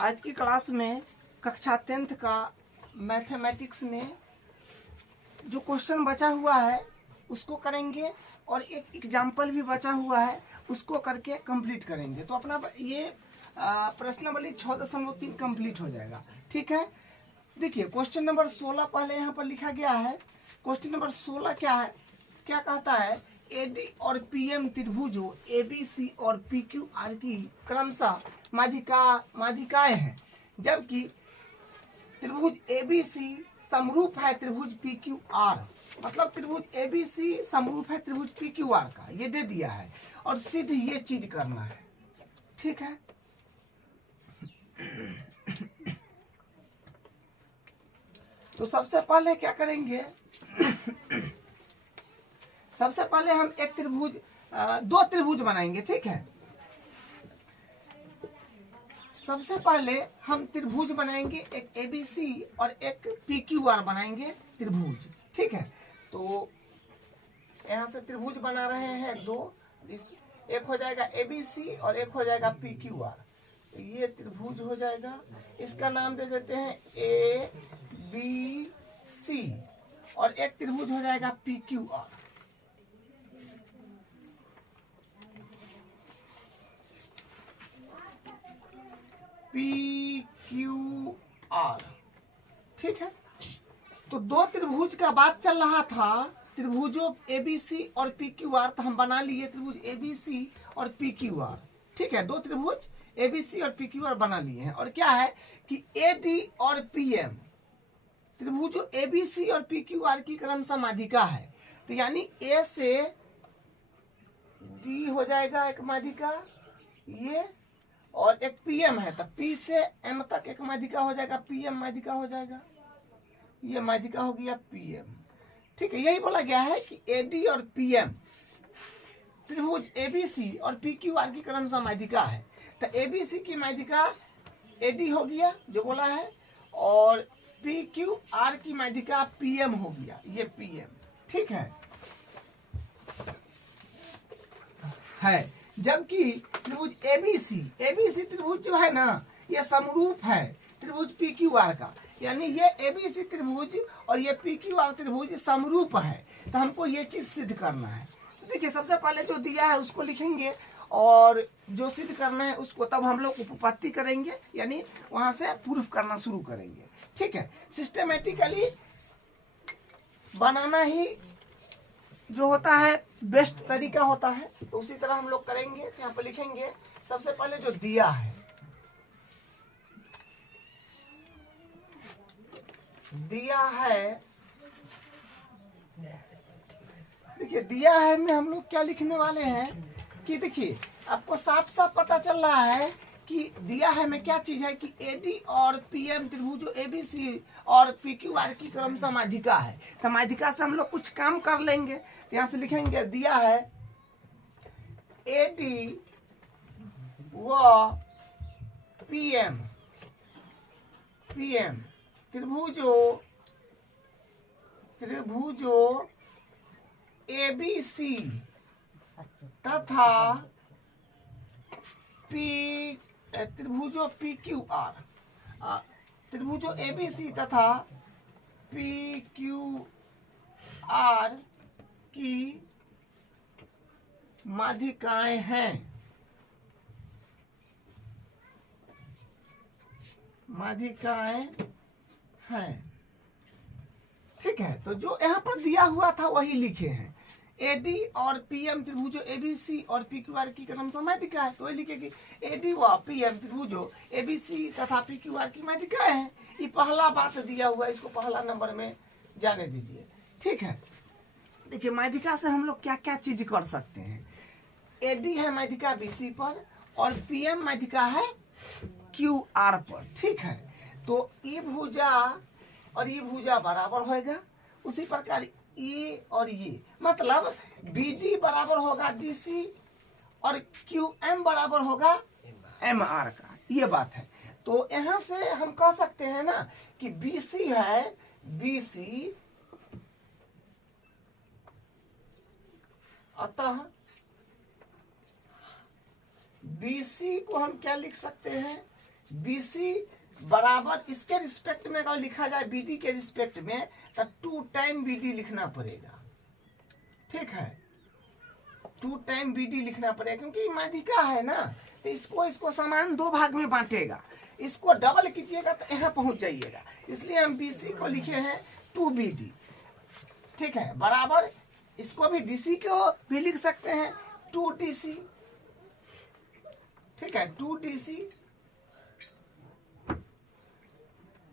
आज की क्लास में कक्षा 10th का मैथमेटिक्स में जो क्वेश्चन बचा हुआ है उसको करेंगे और एक एग्जाम्पल भी बचा हुआ है उसको करके कंप्लीट करेंगे। तो अपना ये प्रश्नावली 6.3 कंप्लीट हो जाएगा। ठीक है, देखिए क्वेश्चन नंबर 16 पहले यहाँ पर लिखा गया है। क्वेश्चन नंबर 16 क्या है, क्या कहता है, एडी और पीएम त्रिभुजों एबीसी और पीक्यूआर की क्रमशः माध्यिकाएं हैं, जबकि त्रिभुज एबीसी समरूप है त्रिभुज पीक्यूआर। मतलब त्रिभुज एबीसी समरूप है त्रिभुज पीक्यूआर का, ये दे दिया है और सिद्ध ये चीज करना है। ठीक है, तो सबसे पहले क्या करेंगे, सबसे पहले हम एक त्रिभुज दो त्रिभुज बनाएंगे। ठीक है, सबसे पहले हम त्रिभुज बनाएंगे, एक एबीसी और एक पीक्यूआर बनाएंगे त्रिभुज। ठीक है, तो यहाँ से त्रिभुज बना रहे हैं दो, एक हो जाएगा एबीसी और एक हो जाएगा पीक्यूआर। तो ये त्रिभुज हो जाएगा, इसका नाम दे देते हैं ए बी सी, और एक त्रिभुज हो जाएगा पीक्यूआर। पीक्यूआर, ठीक है। तो दो त्रिभुज का बात चल रहा था, त्रिभुजों एबीसी और पीक्यूआर, तो हम बना लिए त्रिभुज एबीसी और पीक्यूआर। ठीक है, दो त्रिभुज एबीसी और पीक्यूआर बना लिए हैं। और क्या है कि एडी और पीएम त्रिभुजों एबीसी और पीक्यूआर की क्रमशः माध्यिका है। तो यानी ए से डी हो जाएगा एक माध्यिका ये, और एक पीएम है तो पी से एम तक एक माध्यिका हो जाएगा, पीएम माध्यिका हो जाएगा, ये माध्यिका हो गया पीएम। ठीक है, यही बोला गया है कि एडी और पीएम त्रिभुज एबीसी और पीक्यूआर की क्रमशः माध्यिका है। तो एबीसी की माध्यिका एडी हो गया जो बोला है, और पीक्यूआर की माध्यिका पीएम हो गया, ये पीएम। ठीक है, जबकि त्रिभुज एबीसी त्रिभुज जो है ना, ये समरूप है त्रिभुज पीक्यूआर का। यानी ये एबीसी त्रिभुज और ये पीक्यूआर त्रिभुज समरूप है। तो हमको ये चीज सिद्ध करना है। तो देखिए सबसे पहले जो दिया है उसको लिखेंगे, और जो सिद्ध करना है उसको तब हम लोग उपपत्ति करेंगे, यानी वहां से प्रूफ करना शुरू करेंगे। ठीक है, सिस्टमेटिकली बनाना ही जो होता है बेस्ट तरीका होता है। तो उसी तरह हम लोग करेंगे। यहाँ पर लिखेंगे सबसे पहले जो दिया है, देखिए दिया है में हम लोग क्या लिखने वाले हैं कि देखिए आपको साफ साफ पता चल रहा है कि दिया है में क्या चीज है कि एडी और पीएम त्रिभुजों एबीसी और पीक्यूआर की क्रमशः माध्यिका है। तो माध्यिका से हम लोग कुछ काम कर लेंगे। तो यहाँ से लिखेंगे दिया है एडी व पीएम त्रिभुजों एबीसी तथा त्रिभुजों पीक्यूआर, त्रिभुजों एबीसी तथा पीक्यूआर की माध्यिकाएं हैं, ठीक है। तो जो यहाँ पर दिया हुआ था वही लिखे हैं, एडी और पीएम त्रिभुजों एबीसी और पीक्यूआर की क्रमशः माध्यिका है। तो वही लिखे कि एडी व पीएम त्रिभुजों एबीसी तथा पीक्यूआर की माध्यिकाएं हैं। ये पहला बात दिया हुआ है, इसको पहला नंबर में जाने दीजिए। ठीक है, देखिए माध्यिका से हम लोग क्या क्या चीज कर सकते हैं। एडी है माध्यिका बीसी पर और पीएम माध्यिका है क्यूआर पर। ठीक है, तो ये भुजा और ये भुजा बराबर होगा। उसी प्रकार ये और ये, मतलब बीडी बराबर होगा डीसी और क्यूएम बराबर होगा एमआर का, ये बात है। तो यहाँ से हम कह सकते हैं ना कि बीसी है बीसी, अतः बीसी को हम क्या लिख सकते हैं BC बराबर इसके रिस्पेक्ट में अगर लिखा जाए BD के रिस्पेक्ट में तो 2 टाइम BD लिखना पड़ेगा, ठीक है, 2 टाइम BD लिखना पड़ेगा, क्योंकि माध्यिका है ना, तो इसको समान 2 भाग में बांटेगा, इसको डबल कीजिएगा तो यहाँ पहुंच जाइएगा, इसलिए हम BC को लिखे हैं 2BD, ठीक है, बराबर इसको भी DC को भी लिख सकते हैं 2DC, ठीक है, 2DC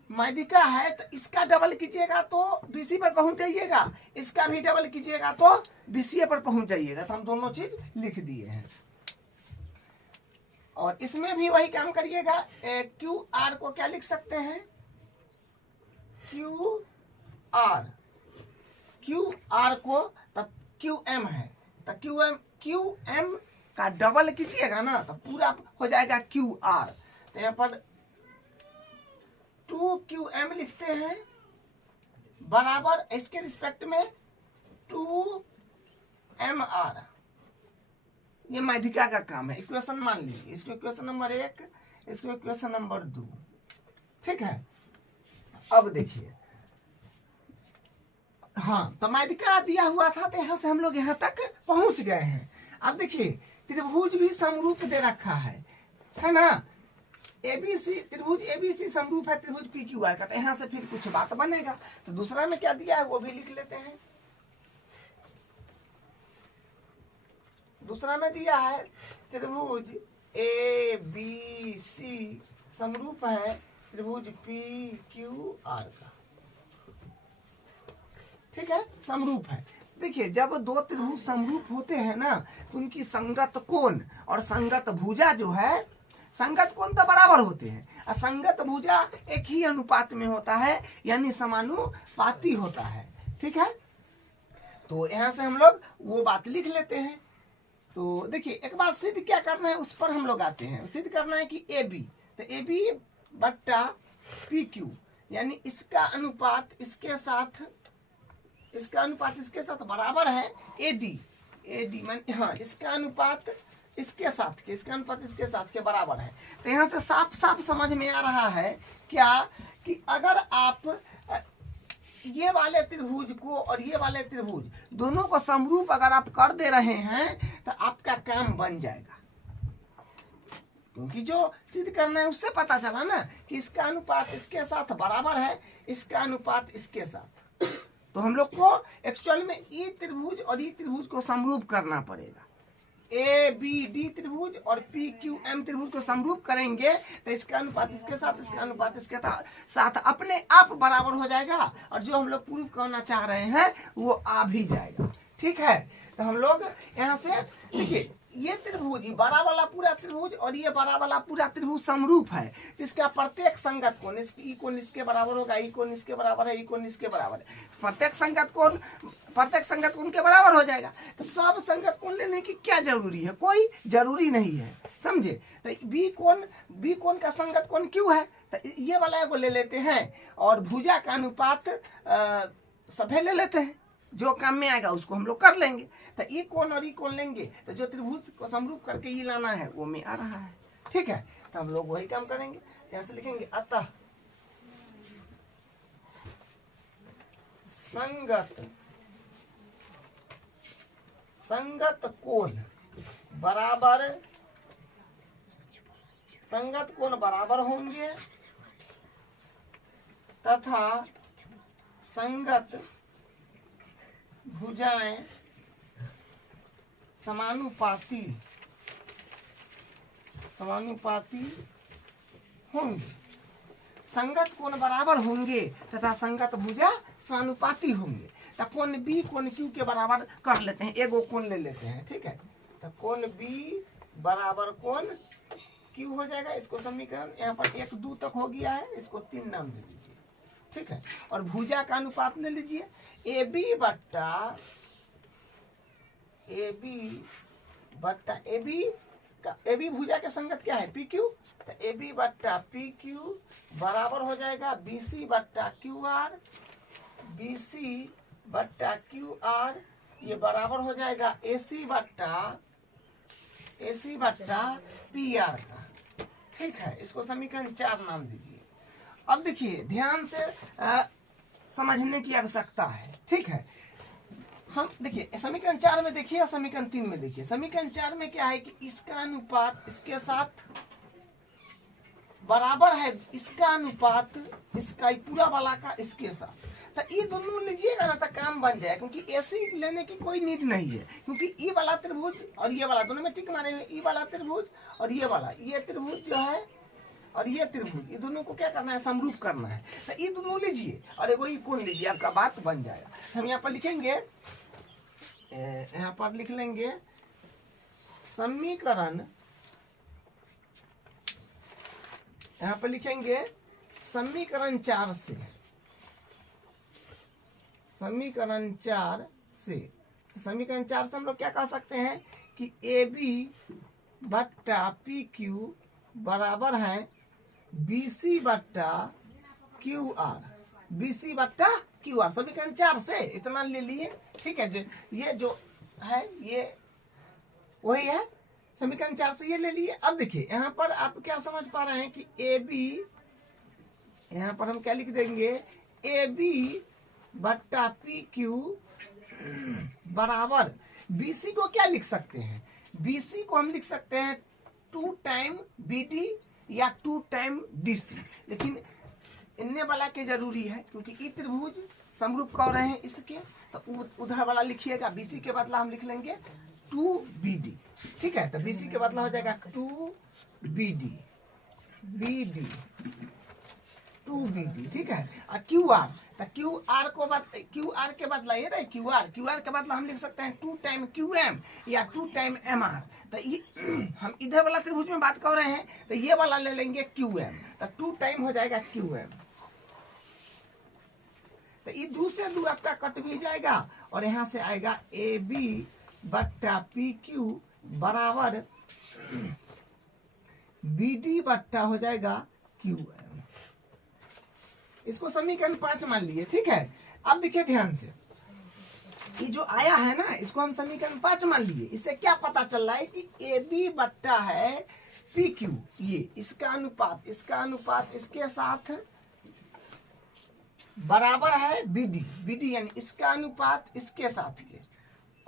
माध्यिका है तो इसका डबल कीजिएगा तो BC पर पहुंच जाइएगा, इसका भी डबल कीजिएगा तो BCA पर पहुंच जाइएगा, तो हम दोनों चीज लिख दिए हैं। और इसमें भी वही काम करिएगा, QR को क्या लिख सकते हैं, QR को तब QM है, तो QM का डबल कीजिएगा ना तो पूरा हो जाएगा QR, तो यहाँ पर 2QM लिखते हैं बराबर इसके रिस्पेक्ट में 2MR, ये माध्यिका का काम है। इक्वेशन मान लीजिए, इसको इक्वेशन नंबर 1, इसको इक्वेशन नंबर 2, ठीक है। अब देखिए, हाँ, तो माध्यिका दिया हुआ था तो यहाँ से हम लोग यहाँ तक पहुंच गए हैं। अब देखिए त्रिभुज भी समरूप दे रखा है ना, ABC त्रिभुज ABC समरूप है त्रिभुज PQR का, तो यहाँ से फिर कुछ बात बनेगा। तो दूसरा में क्या दिया है वो भी लिख लेते हैं। दूसरा में दिया है त्रिभुज ABC समरूप है त्रिभुज PQR का, ठीक है, समरूप है। देखिए जब दो त्रिभुज समरूप होते हैं ना तो उनकी संगत कोण और संगत भुजा जो है, संगत कोण तो बराबर होते हैं और संगत भुजा एक ही अनुपात में होता है, यानी समानुपाती होता है, ठीक है। तो यहाँ से हम लोग वो बात लिख लेते हैं। तो देखिए एक बार सिद्ध क्या करना है उस पर हम लोग आते हैं। सिद्ध करना है कि AB, तो AB बट्टा PQ, यानी इसका अनुपात इसके साथ, इसका अनुपात इसके साथ बराबर है AD मान, हाँ, इसका अनुपात इसके साथ के, इसका अनुपात इसके साथ के बराबर है। तो यहाँ से साफ साफ समझ में आ रहा है क्या कि अगर आप ये वाले त्रिभुज को और ये वाले त्रिभुज दोनों को समरूप अगर आप कर दे रहे हैं तो आपका काम बन जाएगा, क्योंकि जो सिद्ध करना है उससे पता चला ना कि इसका अनुपात इसके साथ बराबर है, इसका अनुपात इसके साथ। तो हम लोग को एक्चुअल में ये त्रिभुज और ये त्रिभुज को समरूप करना पड़ेगा। ABD त्रिभुज और PQM त्रिभुज को समरूप करेंगे तो इसका अनुपात इसके साथ, इसका अनुपात इसके साथ अपने आप बराबर हो जाएगा, और जो हम लोग प्रूव करना चाह रहे हैं वो आ भी जाएगा, ठीक है। तो हम लोग यहाँ से देखिए ये त्रिभुज, बड़ा वाला पूरा त्रिभुज और ये बड़ा वाला पूरा त्रिभुज समरूप है, इसका प्रत्येक संगत कोण, ई कोण इसके बराबर होगा, ई कोण इसके बराबर है, ई कोण इसके बराबर है, प्रत्येक संगत कोण के बराबर हो जाएगा। तो सब संगत कोण लेने की क्या जरूरी है, कोई जरूरी नहीं है, समझे। तो बी कोण का संगत कोण क्यों है, तो ये वाला को ले लेते हैं और भुजा का अनुपात सभे ले लेते हैं, जो काम में आएगा उसको हम लोग कर लेंगे। तो ई कोण और ई कोण लेंगे तो जो त्रिभुज को समरूप करके ये लाना है वो में आ रहा है, ठीक है। तो हम लोग वही काम करेंगे। यहाँ से लिखेंगे अतः संगत कोण बराबर होंगे तथा संगत भुजाएं समानुपाती होंगे। संगत कोण बराबर होंगे तथा संगत भुजा समानुपाती होंगे। तो कोण B कोण Q के बराबर कर लेते हैं, एगो कोण ले लेते हैं, ठीक है। तो कोण B बराबर कोण Q हो जाएगा। इसको समीकरण यहाँ पर 1 2 तक हो गया है, इसको 3 नाम दे दीजिए, ठीक है। और भुजा का अनुपात ले लीजिए AB बट्टा AB भुजा के संगत क्या है PQ, तो AB बट्टा PQ बराबर हो जाएगा BC बट्टा QR, ये बराबर हो जाएगा AC बट्टा PR का, ठीक है, इसको समीकरण 4 नाम दीजिए। अब देखिए ध्यान से समझने की आवश्यकता है, ठीक है। हम देखिए समीकरण 4 में देखिए, समीकरण 3 में देखिए। समीकरण 4 में क्या है कि इसका अनुपात इसके साथ बराबर है, इसका अनुपात इसका पूरा वाला का इसके साथ। तो ये दोनों लीजिएगा ना तो काम बन जाए, क्योंकि ऐसी लेने की कोई नीड नहीं है, क्योंकि ई वाला त्रिभुज और ये वाला दोनों में टिक मारे हुए, ई वाला त्रिभुज और ये वाला, ये त्रिभुज जो है और ये त्रिभुज, ये दोनों को क्या करना है, समरूप करना है। तो ये दोनों लीजिए और एगो ई कोण लीजिए, आपका बात बन जाएगा। हम यहाँ पर लिखेंगे, यहाँ पर लिख लेंगे समीकरण, यहाँ पर लिखेंगे समीकरण 4 से, समीकरण 4 से, समीकरण 4 से हम लोग क्या कह सकते हैं कि ए बी बट्टा पी क्यू बराबर है बी सी बट्टा क्यू आर, बी सी बट्टा क्यू आर। समीकरण 4 से इतना ले लिए, ठीक है। ये जो है ये वही है, समीकरण 4 से ये ले लिए। अब देखिए यहाँ पर आप क्या समझ पा रहे हैं कि ए बी, यहाँ पर हम क्या लिख देंगे, ए बी बट्टा पी क्यू बराबर बी सी को क्या लिख सकते हैं, बी सी को हम लिख सकते हैं 2 टाइम बी डी या 2 टाइम डी सी। लेकिन इन्ने वाला के जरूरी है, क्योंकि ई त्रिभुज समरूप कर रहे हैं इसके, तो उधर वाला लिखिएगा, बी सी के बदला हम लिख लेंगे 2 बी डी, ठीक है। तो बी सी के बदला हो जाएगा 2 B D, B D 2 B D, ठीक है। और क्यू आर, तो क्यू आर के बदला ये रहे क्यू आर के बदला हम लिख सकते हैं 2 टाइम क्यू एम या 2 टाइम एम आर। तो ये हम इधर वाला त्रिभुज में बात कर रहे हैं, तो ये वाला ले लेंगे क्यू एम, तो 2 टाइम हो जाएगा क्यू एम। तो ये 2 से 2 आपका कट भी जाएगा और यहाँ से आएगा ए बी बट्टा पी क्यू बराबर बी डी बट्टा हो जाएगा क्यू एम। इसको समीकरण 5 मान लिए, ठीक है। अब देखिए ध्यान से, ये जो आया है ना, इसको हम समीकरण 5 मान लिए। इससे क्या पता चल रहा है कि ए बी बट्टा है पी क्यू, ये इसका अनुपात इसके साथ बराबर है बीडी, बीडी यानी इसका अनुपात इसके साथ के,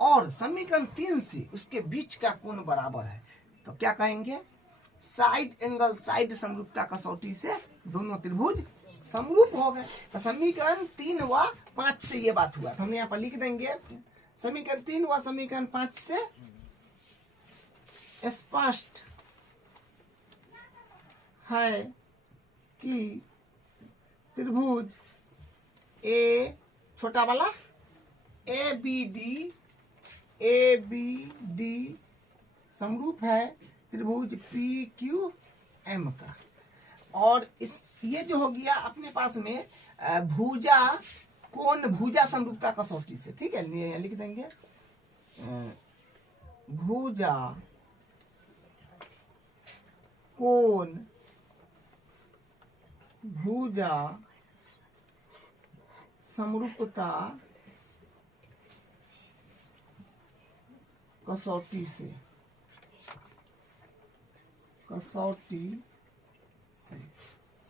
और समीकरण 3 से उसके बीच का कोण बराबर है। तो क्या कहेंगे, साइड एंगल, साइड समरूपता कसौटी से दोनों त्रिभुज समरूप हो गए। तो समीकरण 3 व 5 से ये बात हुआ। तो हम यहाँ पर लिख देंगे समीकरण 3 व समीकरण 5 से स्पष्ट है कि त्रिभुज ए छोटा वाला ए बी डी समरूप है त्रिभुज पी क्यू एम का। और इस ये जो हो गया अपने पास में भुजा कोण भुजा समरूपता कसौटी से, ठीक है। ये लिख देंगे भुजा कोण भुजा समरूपता कसौटी से,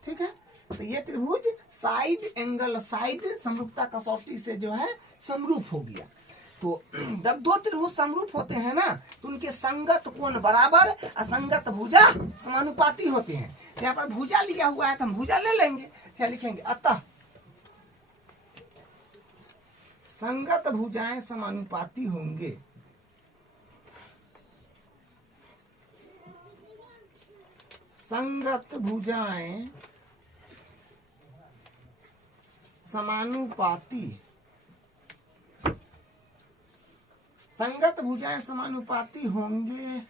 ठीक है। तो ये त्रिभुज साइड एंगल, साइड समरूपता कसौटी से जो है समरूप हो गया। तो जब 2 त्रिभुज समरूप होते हैं ना, तो उनके संगत कोण बराबर, असंगत भुजा समानुपाती होते हैं। यहाँ पर भुजा लिखा हुआ है तो हम भुजा ले लेंगे, क्या लिखेंगे, अतः संगत भुजाएं समानुपाती होंगे। संगत भुजाएं समानुपाती, संगत भुजाएं समानुपाती होंगे,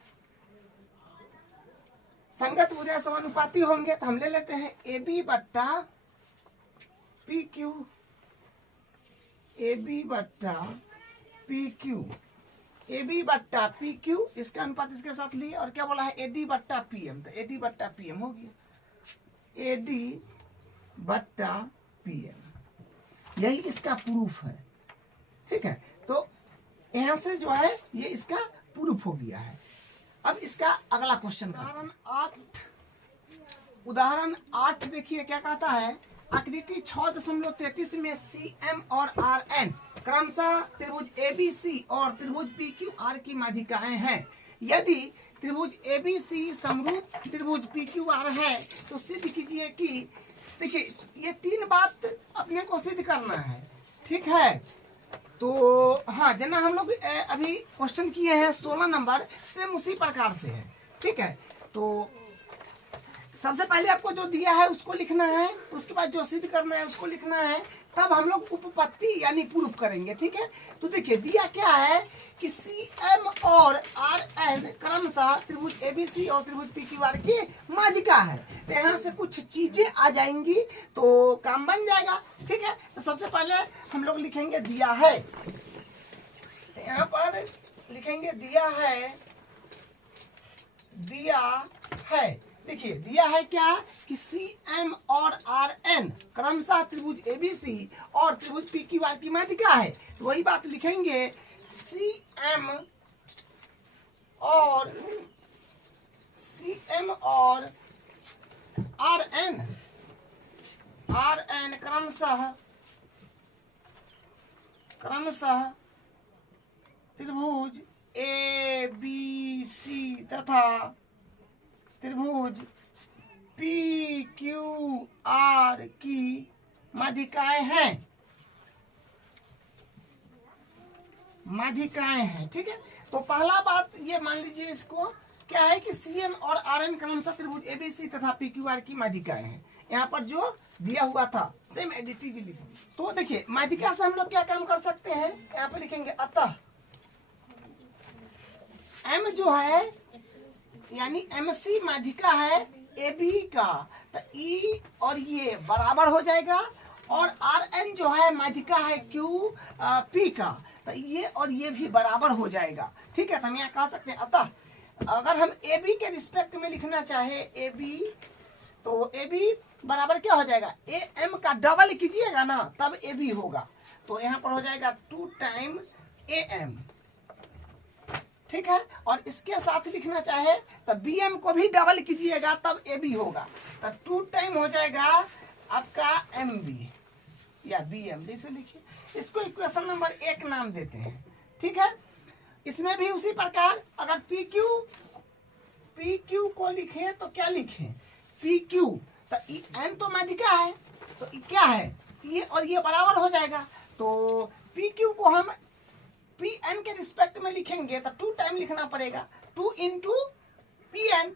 संगत भुजाएं समानुपाती होंगे। तो हम ले लेते हैं ए बी बट्टा पी क्यू, ए बी बट्टा पी क्यू, ए बी बट्टा पी क्यू, इसका अनुपात इसके साथ लिए, और क्या बोला है, ए डी बट्टा पी एम। तो ए डी बट्टा पी एम हो गया, ए डी बट्टा पी एम, यही इसका प्रूफ है, ठीक है। तो यहां से जो है ये इसका प्रूफ हो गया है। अब इसका अगला क्वेश्चन, कारण 8 उदाहरण 8 देखिए क्या कहता है, आकृति 6.33 में CM और RN क्रमशः त्रिभुज ABC और त्रिभुज PQR की माध्यिकाएं हैं। यदि त्रिभुज ABC समरूप त्रिभुज PQR है तो सिद्ध कीजिए कि, देखिए ये 3 बात अपने को सिद्ध करना है, ठीक है। तो हाँ, जना हम लोग अभी क्वेश्चन किए हैं 16 नंबर, सेम उसी प्रकार से है, ठीक है। तो सबसे पहले आपको जो दिया है उसको लिखना है, उसके बाद जो सिद्ध करना है उसको लिखना है, तब हम लोग उपपत्ति यानी प्रूफ करेंगे, ठीक है। तो देखिए दिया क्या है कि CM और RN क्रमशः त्रिभुज ABC और त्रिभुज PQR की माध्यिका है। तो यहाँ से कुछ चीजें आ जाएंगी तो काम बन जाएगा, ठीक है। तो सबसे पहले हम लोग लिखेंगे दिया है, यहाँ पर लिखेंगे दिया है, दिया है। देखिए दिया है क्या कि CM और RN क्रमशः त्रिभुज ABC और त्रिभुज PQR की माध्यिका है। तो वही बात लिखेंगे, CM और RN क्रमशः त्रिभुज ABC तथा त्रिभुज PQR की माध्यिकाएं हैं, ठीक है। तो पहला बात ये मान लीजिए, इसको क्या है कि CM और RN क्रमशः त्रिभुज ABC तथा PQR की माध्यिकाएं हैं। यहाँ पर जो दिया हुआ था सेम एडिटिव लिखेंगे। तो देखिए माध्यिका से हम लोग क्या काम कर सकते हैं, यहाँ पे लिखेंगे अतः M जो है यानी MC माध्यिका है AB का, तो E और ये बराबर हो जाएगा, और RN जो है माध्यिका है QP का, तो ये और ये भी बराबर हो जाएगा, ठीक है। तो हम यहाँ कह सकते हैं अतः अगर हम AB के रिस्पेक्ट में लिखना चाहे AB, तो AB बराबर क्या हो जाएगा, AM का डबल कीजिएगा ना तब AB होगा, तो यहाँ पर हो जाएगा 2 टाइम AM, ठीक है। और इसके साथ लिखना चाहे तो BM को भी डबल कीजिएगा तब AB होगा, तो 2 टाइम हो जाएगा आपका MB या BM, जैसे लिखिए। इसको इक्वेशन नंबर 1 नाम देते हैं, ठीक है। इसमें भी उसी प्रकार अगर PQ को लिखें तो क्या लिखें, PQ, तो N तो माध्यिका है, तो क्या है ये और ये बराबर हो जाएगा, तो PQ को हम PN के रिस्पेक्ट में लिखेंगे तो 2 टाइम लिखना पड़ेगा, 2 इंटू PN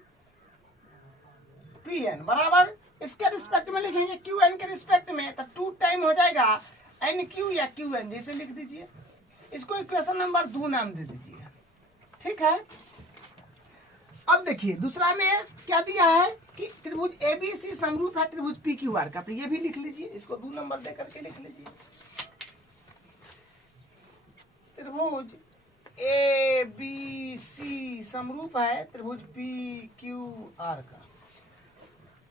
बराबर इसके रिस्पेक्ट में लिखेंगे QN के रिस्पेक्ट में तो 2 टाइम हो जाएगा NQ या QN, जैसे लिख दीजिए। इसको इक्वेशन नंबर 2 नाम दे दीजिए, ठीक है। अब देखिए दूसरा में क्या दिया है कि त्रिभुज ABC समरूप है त्रिभुज PQR का, तो ये भी लिख लीजिए, इसको 2 नंबर दे करके लिख लीजिए। त्रिभुज ABC समरूप है त्रिभुज PQR का,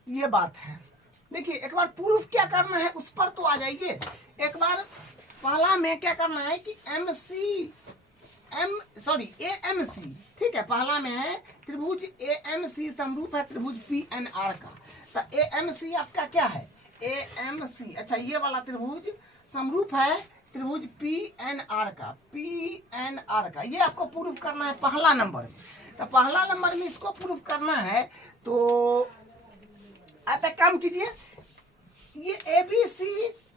ये बात है। देखिए एक बार प्रूफ क्या करना है उस पर तो आ जाइए। एक बार पहला में क्या करना है कि AMC, ठीक है, पहला में है त्रिभुज AMC समरूप है त्रिभुज PNR का, तो AMC आपका क्या है, AMC, अच्छा ये वाला त्रिभुज समरूप है त्रिभुज PNR का, ये आपको प्रूफ करना है पहला नंबर में। तो पहला नंबर में इसको प्रूफ करना है तो आप एक काम कीजिए, ये ABC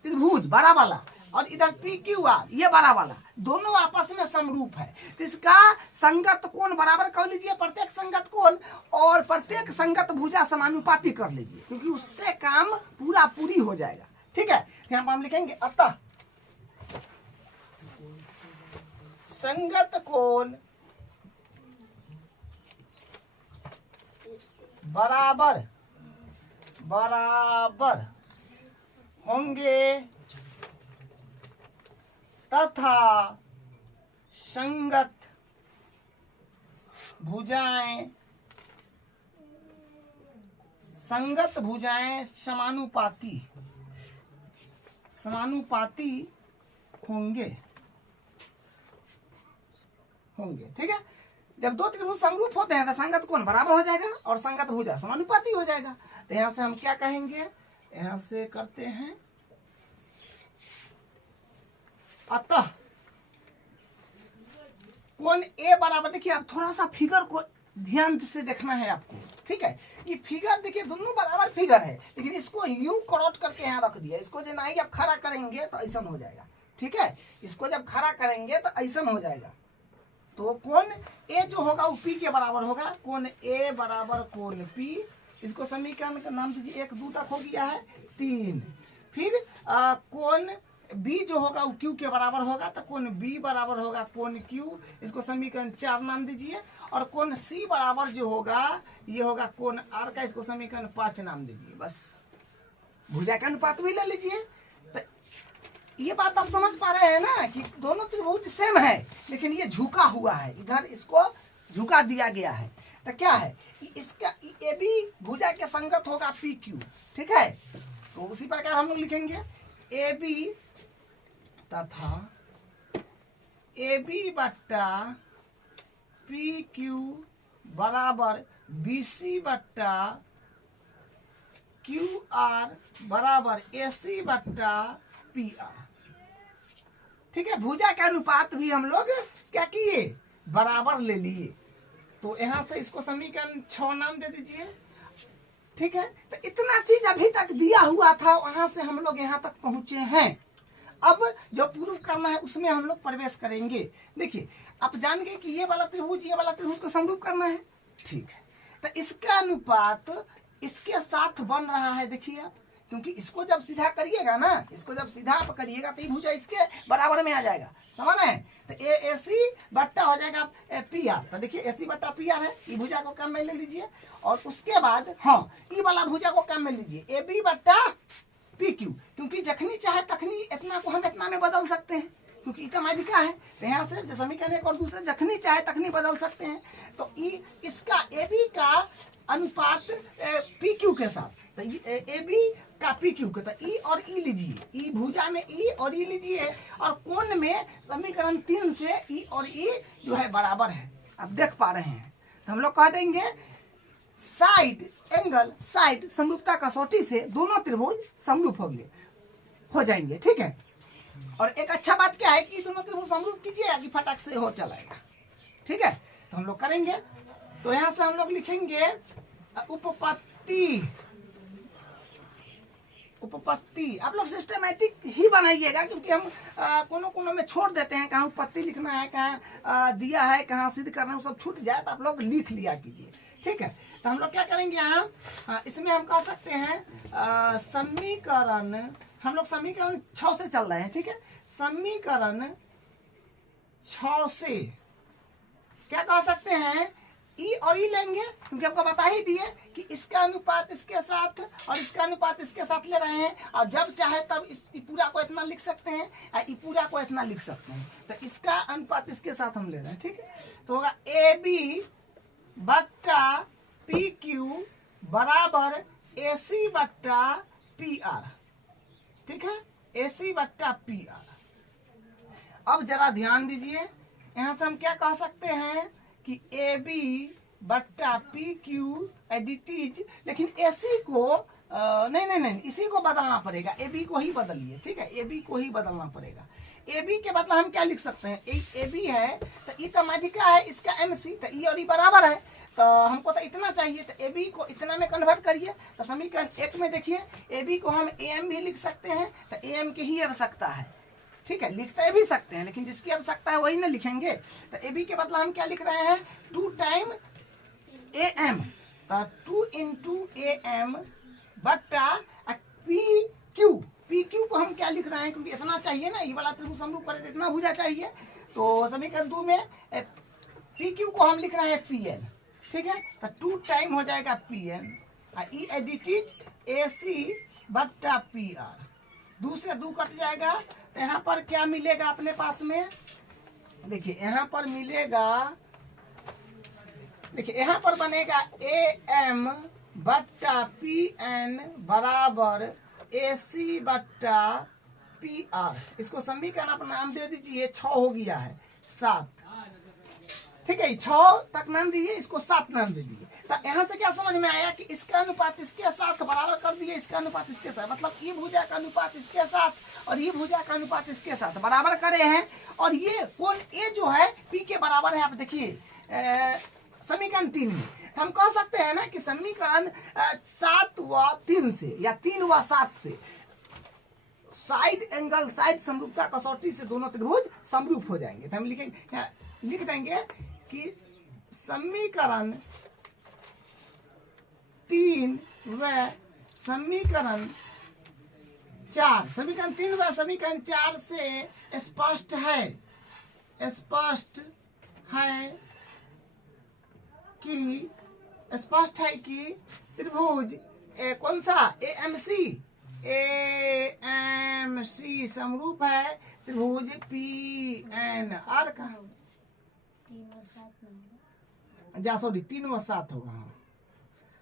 त्रिभुज बड़ा वाला और इधर PQR ये बड़ा वाला दोनों आपस में समरूप है, तो इसका संगत कोण बराबर कर लीजिए, प्रत्येक संगत कोण और प्रत्येक संगत भुजा समानुपाती कर लीजिए, क्योंकि उससे काम पूरी हो जाएगा, ठीक है। यहाँ पर हम लिखेंगे अतः संगत कोण बराबर होंगे तथा संगत भुजाएं समानुपाती होंगे, ठीक है। जब दो त्रिभुज समरूप होते हैं तो संगत कोण बराबर हो जाएगा और संगत भुजा समानुपाती हो जाएगा। तो यहाँ से हम क्या कहेंगे, यहाँ से करते हैं अतः कोण ए बराबर, देखिए आप थोड़ा सा फिगर को ध्यान से देखना है आपको, ठीक है। ये फिगर देखिए दोनों बराबर फिगर है, लेकिन इसको यूं क्रॉट करके यहाँ रख दिया। इसको जो नहीं आप खड़ा करेंगे तो ऐसा हो जाएगा, ठीक है। इसको जब खड़ा करेंगे तो ऐसा हो जाएगा। तो कोण ए जो होगा वो पी के बराबर होगा। कोण ए बराबर कोण पी, इसको समीकरण का नाम दीजिए, 1 2 तक हो गया है 3। फिर कोण बी जो होगा वो क्यू के बराबर होगा, तो कोण बी बराबर होगा कोण क्यू, इसको समीकरण 4 नाम दीजिए। और कोण सी बराबर जो होगा ये होगा कोण आर का, इसको समीकरण 5 नाम दीजिए। बस भुजा का अनुपात भी ले लीजिए। तो ये बात आप समझ पा रहे हैं ना कि दोनों त्रिभुज सेम है, लेकिन ये झुका हुआ है, इधर इसको झुका दिया गया है। तो क्या है, इसका ए बी भुजा के संगत होगा पी क्यू, ठीक है। तो उसी प्रकार हम लोग लिखेंगे ए बी तथा ए बी बट्टा पी क्यू बराबर बी सी बट्टा क्यू आर बराबर ए सी बट्टा पी आर, ठीक है। भुजा के अनुपात भी हम लोग क्या किए, बराबर ले लिए। तो यहां से इसको समीकरण 6 नाम दे दीजिए, ठीक है। तो इतना चीज अभी तक दिया हुआ था, वहां से हम लोग यहाँ तक पहुंचे हैं। अब जो प्रूफ करना है उसमें हम लोग प्रवेश करेंगे। देखिए आप जान गए कि ये वाला त्रिभुज को समरूप करना है, ठीक है। तो इसका अनुपात इसके साथ बन रहा है, देखिए आप, क्योंकि इसको जब सीधा करिएगा ना, इसको जब सीधा आप करिएगा तो ये भुजा इसके बराबर में आ जाएगा, समझ रहे हैं। तो ए सी बट्टा हो जाएगा पी आर। तो देखिए ए सी बट्टा पी आर है, ये भुजा को कम में ले लीजिए। और उसके बाद हाँ ये वाला भुजा को कम में लीजिए, ए बी बट्टा पी क्यू, क्योंकि जखनी चाहे तखनी इतना को हम इतना में बदल सकते हैं, क्योंकि इतना माध्यिका है। तो यहाँ से समीकरण 1 और दूसरे जखनी चाहे तखनी बदल सकते हैं। तो इसका ए बी का अनुपात पी क्यू के साथ, तो ए बी का पी क्यू का, तो ई और ई लीजिए, ई भुजा में ई और ई लीजिए। और कोण में समीकरण 3 से ई और ई जो है बराबर है, आप देख पा रहे हैं। तो हम लोग कह देंगे साइड एंगल साइड समरूपता कसौटी से दोनों त्रिभुज समरूप हो जाएंगे, ठीक है। और एक अच्छा बात क्या है कि दोनों त्रिभुज समरूप कीजिए कि फटाक से हो चलाएगा, ठीक है। तो हम लोग करेंगे। तो यहां से हम लोग लिखेंगे उपपत्ति। आप लोग सिस्टमैटिक ही बनाइएगा, क्योंकि हम कोनो में छोड़ देते हैं, कहाँ उपपत्ति लिखना है, कहाँ दिया है, कहाँ सिद्ध करना है, वो सब छूट जाए। तो आप लोग लिख लिया कीजिए, ठीक है। तो हम लोग क्या करेंगे यहाँ, इसमें हम कह सकते हैं समीकरण, हम लोग समीकरण 6 से चल रहे हैं, ठीक है। समीकरण 6 से क्या कह सकते हैं, ई और ई लेंगे, क्योंकि आपको बता ही दिए कि इसका अनुपात इसके साथ और इसका अनुपात इसके साथ ले रहे हैं। और जब चाहे तब इस पूरा को इतना लिख सकते हैं और ई पूरा को इतना लिख सकते हैं। तो इसका अनुपात इसके साथ हम ले रहे हैं, ठीक है। तो होगा ए बी बट्टा पी क्यू बराबर ए सी बट्टा पी आर, ठीक है, ए सी बट्टा पी आर। अब जरा ध्यान दीजिए, यहां से हम क्या कह सकते हैं कि ए बी बट्टा पी क्यू एडिटीज, लेकिन ए सी को नहीं, इसी को बदलना पड़ेगा, ए बी को ही बदलिए, ठीक है। ए बी को ही बदलना पड़ेगा। ए बी के बदला हम क्या लिख सकते हैं, ए बी है तो ई तो माध्यिका है, इसका एम सी, तो ई और ई बराबर है। तो हमको तो इतना चाहिए, तो ए बी को इतना में कन्वर्ट करिए। तो समीकरण 1 में देखिए ए बी को हम ए एम भी लिख सकते हैं, तो ए एम की ही आवश्यकता है, ठीक है। लिखते भी सकते हैं, लेकिन जिसकी आवश्यकता है वही ना लिखेंगे। तो ए बी के बदला हम क्या लिख रहे हैं, 2 टाइम ए एम, तो 2 इंटू ए एम बट्टा पी क्यू को हम क्या लिख रहे हैं, क्योंकि इतना चाहिए ना, ये वाला त्रिभुज समरूप करे तो इतना भुजा चाहिए। तो समीकरण 2 में पी क्यू को हम लिख रहे हैं पी एन, ठीक है। तो 2 टाइम हो जाएगा पी एन, ई एडिटीज ए सी बट्टा पी आर, 2 से 2 कट जाएगा। तो यहाँ पर क्या मिलेगा अपने पास में, देखिए यहाँ पर मिलेगा, देखिए यहाँ पर बनेगा ए एम बट्टा पी एन बराबर ए सी बट्टा पी आर। इसको समीकरण आप नाम दे दीजिए, 6 हो गया है 7, ठीक है। 6 तक नाम दीजिए, इसको 7 नाम दे दीजिए। तो यहाँ से क्या समझ में आया कि इसका अनुपात इसके साथ बराबर कर दिए, इसका अनुपात इसके साथ, मतलब ये भुजा का अनुपात इसके साथ और ये भुजा का अनुपात इसके साथ बराबर करे हैं। और ये कोण ए जो है पी के बराबर है। आप देखिए समीकरण 3 में तो हम कह सकते हैं ना कि समीकरण 7 व 3 से या 3 व 7 से साइड एंगल साइड समरूपता कसौटी से दोनों त्रिभुज समरूप हो जाएंगे। तो हम लिखेंगे, लिख देंगे कि समीकरण 3 व समीकरण 4, समीकरण 3 व समीकरण 4 से स्पष्ट है कि त्रिभुज कौन सा AMC समरूप है त्रिभुज PNR का। 3 व 7 होगा। हाँ,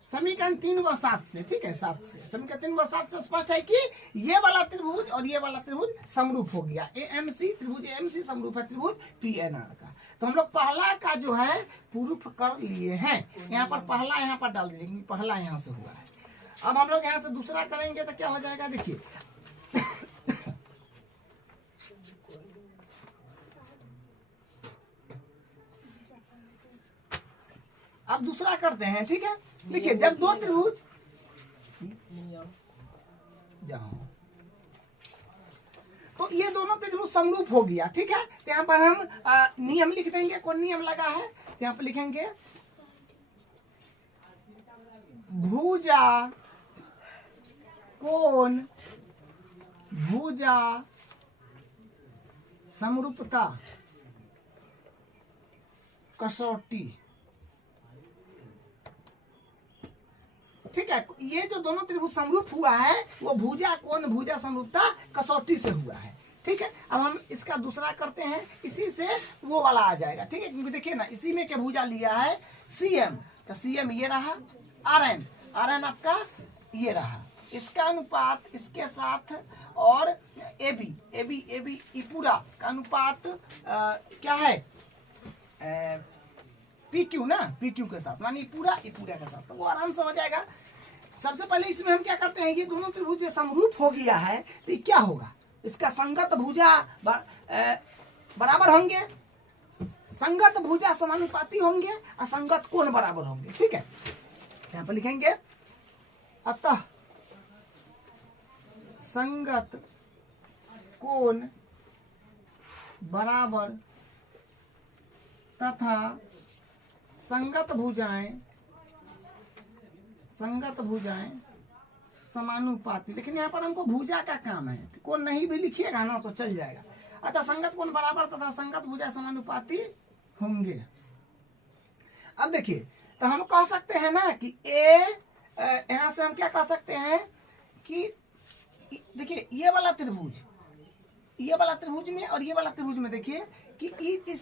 समीकरण 3 व 7 से, ठीक है, 7 से समीकरण 3 व 7 से स्पष्ट है कि ये वाला त्रिभुज और ये वाला त्रिभुज समरूप हो गया। त्रिभुज AMC समरूप है त्रिभुज PNR का। तो हम लोग पहला का जो है प्रूफ कर लिए हैं। यहाँ पर पहला यहाँ पर डाल दीजिए, पहला यहाँ से हुआ है। अब हम लोग यहाँ से दूसरा करेंगे तो क्या हो जाएगा, देखिए अब दूसरा करते हैं, ठीक है। देखिए जब दो त्रिभुज जाओ तो ये दोनों त्रिभुज समरूप हो गया, ठीक है। तो यहाँ पर हम नियम लिख देंगे। कौन नियम लगा है, तो यहाँ पर लिखेंगे भुजा कोण भुजा समरूपता कसौटी, ठीक है। ये जो दोनों त्रिभुज समरूप हुआ है वो भुजा कोण भुजा समरूपता कसौटी से हुआ है, ठीक है। अब हम इसका दूसरा करते हैं, इसी से वो वाला आ जाएगा, ठीक है। क्योंकि देखिए ना, इसी में क्या भुजा लिया है CM, तो CM ये रहा, RN आपका ये रहा, इसका अनुपात इसके साथ, और AB पूरा का अनुपात क्या है PQ ना, PQ के साथ, मानी पूरा के साथ, तो वो आराम से हो जाएगा। सबसे पहले इसमें हम क्या करते हैं, ये दोनों त्रिभुज समरूप हो गया है तो ये क्या होगा, इसका संगत भुजा बराबर होंगे, संगत भुजा समानुपाती होंगे और संगत कोण बराबर होंगे, ठीक है। यहाँ पर लिखेंगे अतः संगत कोण बराबर तथा संगत भुजाएं समानुपाती। लेकिन यहाँ पर हमको भुजा का काम है, कोण नहीं भी लिखिएगा ना तो चल जाएगा। अतः संगत कोण बराबर तथा संगत भुजा समानुपाती होंगे। अब देखिए, तो हम कह सकते हैं ना कि यहाँ से हम क्या कह सकते हैं कि देखिए ये वाला त्रिभुज में और ये वाला त्रिभुज में देखिए कि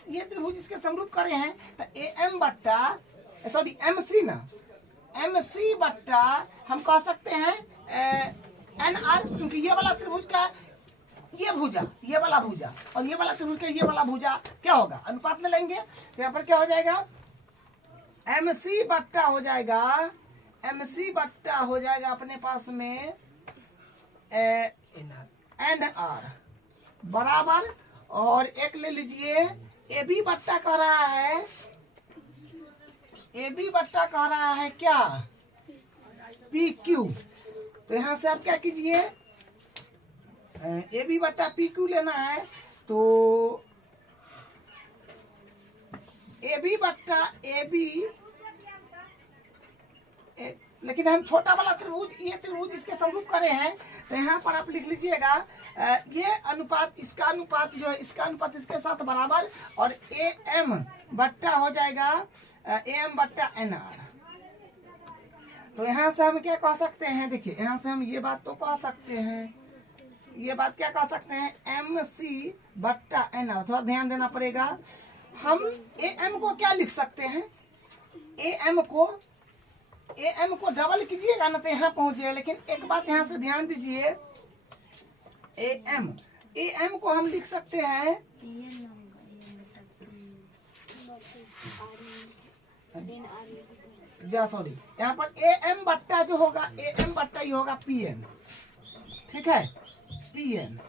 ये त्रिभुज इसके समरूप करे हैं, तो MC बट्टा हम कह सकते हैं NR, क्योंकि ये वाला त्रिभुज का ये वाला भुजा और ये वाला त्रिभुज का ये वाला भुजा क्या होगा, अनुपात ले लेंगे। तो यहाँ पर क्या हो जाएगा, MC बट्टा हो जाएगा अपने पास में NR बराबर, और एक ले लीजिए AB बट्टा कह रहा है क्या, PQ। तो यहाँ से आप क्या कीजिए, AB बट्टा PQ लेना है, तो AB बट्टा AB, लेकिन हम छोटा वाला त्रिभुज ये त्रिभुज इसके समरूप करे हैं, तो यहाँ पर आप लिख लीजिएगा ये अनुपात इसका अनुपात जो है इसका अनुपात इसके साथ बराबर, और AM बट्टा हो जाएगा AM बट्टा NR। तो यहाँ से हम क्या कह सकते हैं, देखिए यहाँ से हम ये बात तो कह सकते हैं, ये बात क्या कह सकते हैं, MC बट्टा NR। थोड़ा ध्यान देना पड़ेगा। हम AM को क्या लिख सकते हैं, AM को डबल कीजिएगा ना तो यहाँ पहुंचेगा। लेकिन एक बात यहाँ से ध्यान दीजिए, AM को हम लिख सकते हैं सॉरी यहाँ पर ए एम बट्टा जो होगा ए एम बट्टा ये होगा पी एन, ठीक है, पी एन।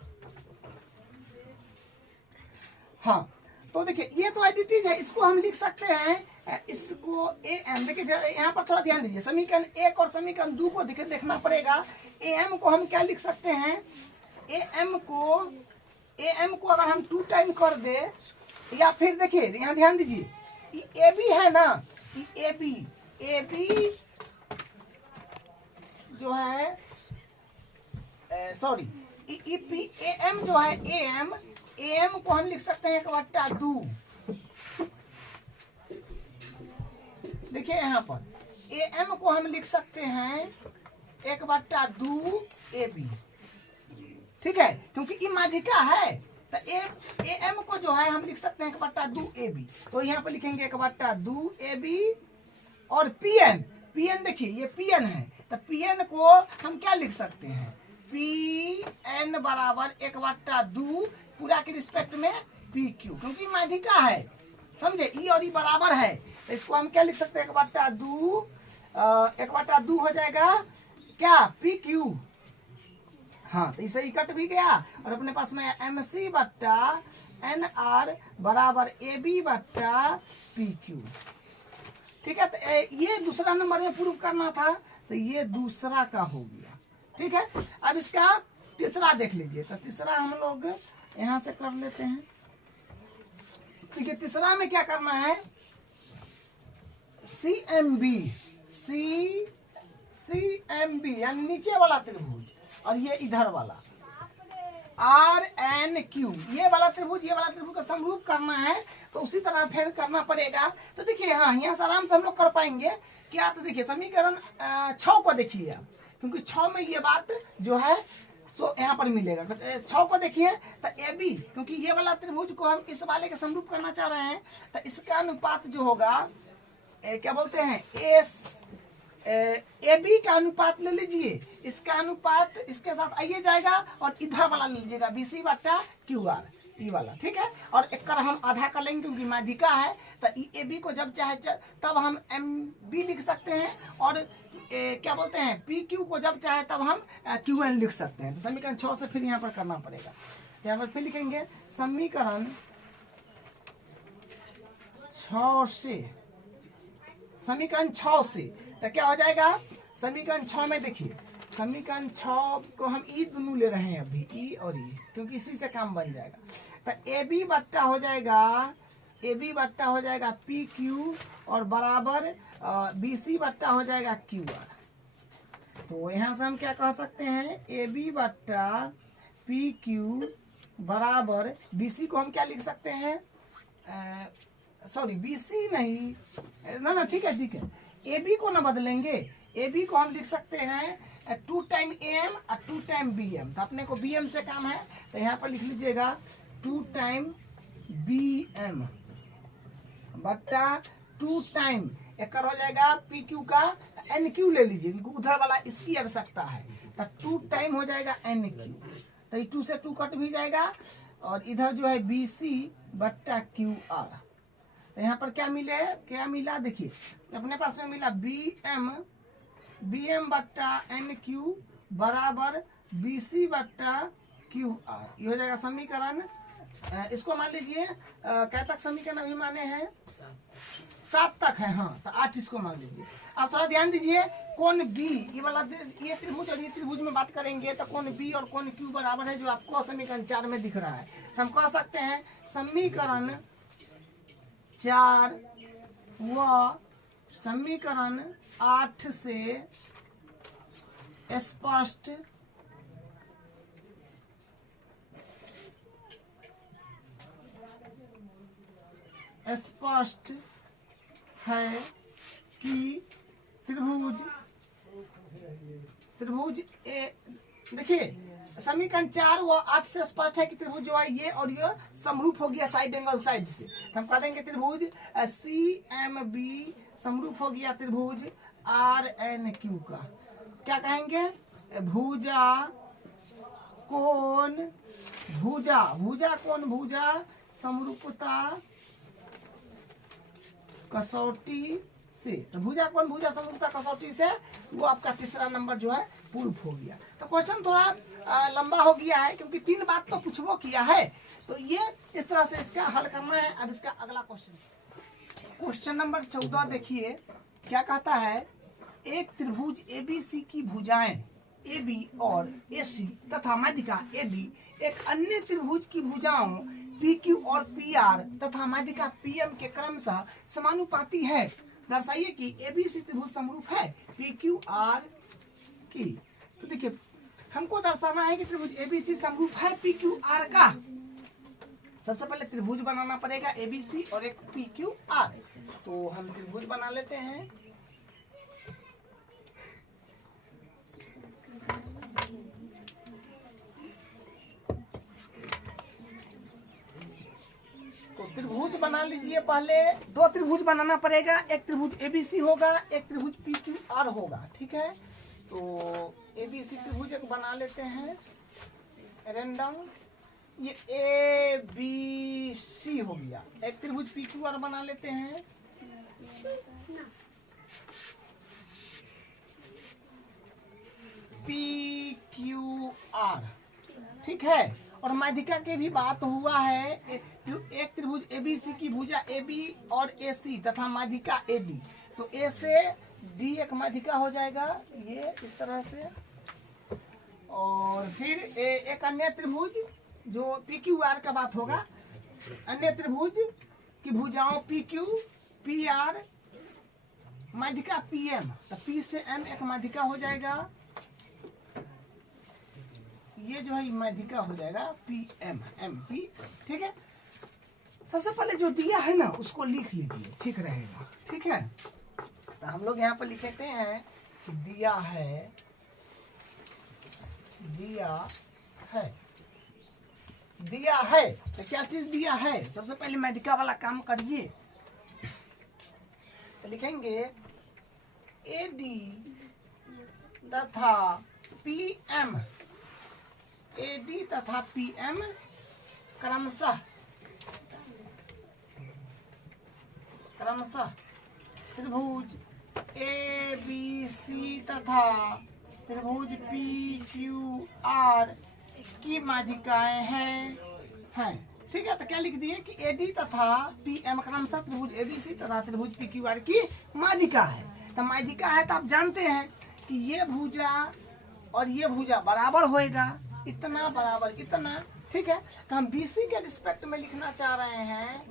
हाँ तो देखिए ये तो एडिटीज है, इसको हम लिख सकते हैं, इसको ए एम, देखिए यहाँ पर थोड़ा ध्यान दीजिए, समीकरण 1 और समीकरण 2 को देखना पड़ेगा। ए एम को हम क्या लिख सकते हैं, ए एम को अगर हम 2 टाइम कर दे, या फिर देखिए यहाँ ध्यान दीजिए, ए बी है ना, ए बी जो है सॉरी ए एम जो है ए एम को हम लिख सकते हैं 1/2। देखिए यहाँ पर ए एम को हम लिख सकते हैं 1/2 ए बी, ठीक है, क्योंकि ई माध्यिका है तो ए एम को जो है हम लिख सकते हैं 1/2 ए बी। तो यहाँ पर लिखेंगे 1/2 ए बी और पी एन देखिए ये पी एन है, तो पी एन को हम क्या लिख सकते हैं, पी एन बराबर 1/2 पूरा के रिस्पेक्ट में पी क्यू, क्योंकि माध्यिका है, समझे, ई और ई बराबर है, तो इसको हम क्या लिख सकते हैं 1/2 हो जाएगा क्या, पी क्यू। हाँ तो इसे कट भी गया और अपने पास में एम सी बट्टा एन आर बराबर ए बी बट्टा पी क्यू, ठीक है। तो ये दूसरा नंबर में प्रूव करना था, तो ये दूसरा का हो गया, ठीक है। अब इसका तीसरा देख लीजिए, तो तीसरा हम लोग यहाँ से कर लेते हैं। ठीक है, तीसरा में क्या करना है, सी एम बी यानी नीचे वाला त्रिभुज और ये इधर वाला आर एन क्यू, ये वाला त्रिभुज का समरूप करना है, तो उसी तरह फिर करना पड़ेगा। तो देखिए हाँ यहाँ से आराम से हम लोग कर पाएंगे क्या, तो देखिए समीकरण 6 को देखिए आप, क्योंकि 6 में ये बात जो है सो यहाँ पर मिलेगा। तो 6 को देखिए, तो ए बी, क्योंकि ये वाला त्रिभुज को हम इस वाले के समरूप करना चाह रहे हैं, तो इसका अनुपात जो होगा क्या बोलते हैं, ए बी का अनुपात ले लीजिए, इसका अनुपात इसके साथ आइए जाएगा और इधर वाला ले लीजिएगा बी सी बट्टा क्यू आर, ई वाला, ठीक है। और एक कर हम आधा कर लेंगे क्योंकि माध्यिका है, तो ए बी को जब चाहे तब हम एम बी लिख सकते हैं, और क्या बोलते हैं पी क्यू को जब चाहे तब हम क्यू एन लिख सकते हैं। तो समीकरण 6 से फिर यहाँ पर करना पड़ेगा, यहाँ पर फिर लिखेंगे समीकरण 6 से, तो क्या हो जाएगा, समीकरण 6 में देखिए, समीकरण 6 को हम ई दोनों ले रहे हैं अभी, ई और ई, क्योंकि इसी से काम बन जाएगा। तो ए बी बट्टा हो जाएगा पी क्यू और बराबर बी सी बट्टा हो जाएगा क्यू आर। तो यहाँ से हम क्या कह सकते हैं, ए बी बट्टा पी क्यू बराबर बी सी को हम क्या लिख सकते हैं, सॉरी बी सी नहीं ना, ठीक है, ए बी को ना बदलेंगे, ए बी को हम लिख सकते हैं 2 टाइम ए एम और 2 टाइम बी एम। तो अपने को बी एम से काम है, तो यहाँ पर लिख लीजिएगा 2 टाइम बी एम बट्टा 2 टाइम एक हो जाएगा पी क्यू का एन क्यू ले लीजिए, उधर वाला इसकी आवश्यकता है, तो 2 टाइम हो जाएगा एन क्यू, तो 2 से 2 कट भी जाएगा, और इधर जो है बी सी बट्टा क्यू आर। तो यहाँ पर क्या मिला देखिए, अपने पास में मिला बी एम बट्टा एन क्यू बराबर बी सी बट्टा क्यू आर, ये हो जाएगा समीकरण। इसको मान लीजिए क्या तक समीकरण अभी माने हैं, 7 तक है, हाँ, तो 8 इसको मान लीजिए। अब थोड़ा ध्यान दीजिए, कोण बी, ये त्रिभुज और ये त्रिभुज में बात करेंगे, तो कोण बी और कोण क्यू बराबर है, जो आपको समीकरण 4 में दिख रहा है। तो हम कह सकते हैं समीकरण 4 व समीकरण 8 से स्पष्ट है कि त्रिभुज ए, देखिए समीकरण 4 व 8 से स्पष्ट है कि त्रिभुज जो है ये और ये समरूप हो गया साइड एंगल साइड से। हम कह देंगे त्रिभुज सी एम बी समरूप हो गया त्रिभुज आर एन क्यू का। क्या कहेंगे, भुजा कोण समरूपता कसौटी से। तो भुजा कौन, भुजा समरूपता कसौटी से वो आपका तीसरा नंबर जो है पूर्व हो गया। तो क्वेश्चन थोड़ा लंबा हो गया है क्योंकि 3 बात तो पूछबो किया है। तो ये इस तरह से इसका हल करना है। अब इसका अगला क्वेश्चन नंबर 14 देखिए क्या कहता है। एक त्रिभुज एबीसी की भुजाएं AB और AC तथा माध्यिका AD एक अन्य त्रिभुज की भुजाओं PQ और PR तथा माध्यिका PM के क्रमशः समानुपाती है। दर्शाइए कि ABC त्रिभुज समरूप है PQR की। तो देखिए हमको दर्शाना है कि त्रिभुज ABC समरूप है PQR का। सबसे पहले त्रिभुज बनाना पड़ेगा ABC और एक PQR। तो हम त्रिभुज बना लेते हैं। तो त्रिभुज बना लीजिए। पहले 2 त्रिभुज बनाना पड़ेगा। एक त्रिभुज ABC होगा, एक त्रिभुज PQR होगा। ठीक है, तो ABC त्रिभुज एक बना लेते हैं रैंडम। ये ABC हो गया। एक त्रिभुज PQR बना लेते हैं। PQR ठीक है। और माध्यिका के भी बात हुआ है। एक त्रिभुज ABC की भुजा AB और AC तथा माध्यिका AD। तो A से D एक माध्यिका हो जाएगा ये इस तरह से। और फिर एक अन्य त्रिभुज जो PQR का बात होगा। अन्य त्रिभुज की भुजाओं PQ PR माध्यिका PM। तो P से M एक माध्यिका हो जाएगा। ये जो है माध्यिका हो जाएगा PM MP। ठीक है, सबसे पहले जो दिया है ना उसको लिख लीजिए, ठीक रहेगा। ठीक है, तो हम लोग यहाँ पर लिखते हैं कि दिया है तो क्या चीज दिया है। सबसे पहले माध्यिका वाला काम करिए। तो लिखेंगे AD तथा PM, AD तथा PM क्रमशः त्रिभुज ABC तथा त्रिभुज PQR की माध्यिकाएं हैं। ठीक है, तो क्या लिख दिए कि AD तथा PM क्रमशः त्रिभुज ABC तथा त्रिभुज PQR की माध्यिका है। तो माध्यिका है तो आप जानते हैं कि ये भुजा और ये भुजा बराबर होएगा, इतना बराबर इतना। ठीक है, तो हम BC के रिस्पेक्ट में लिखना चाह रहे हैं।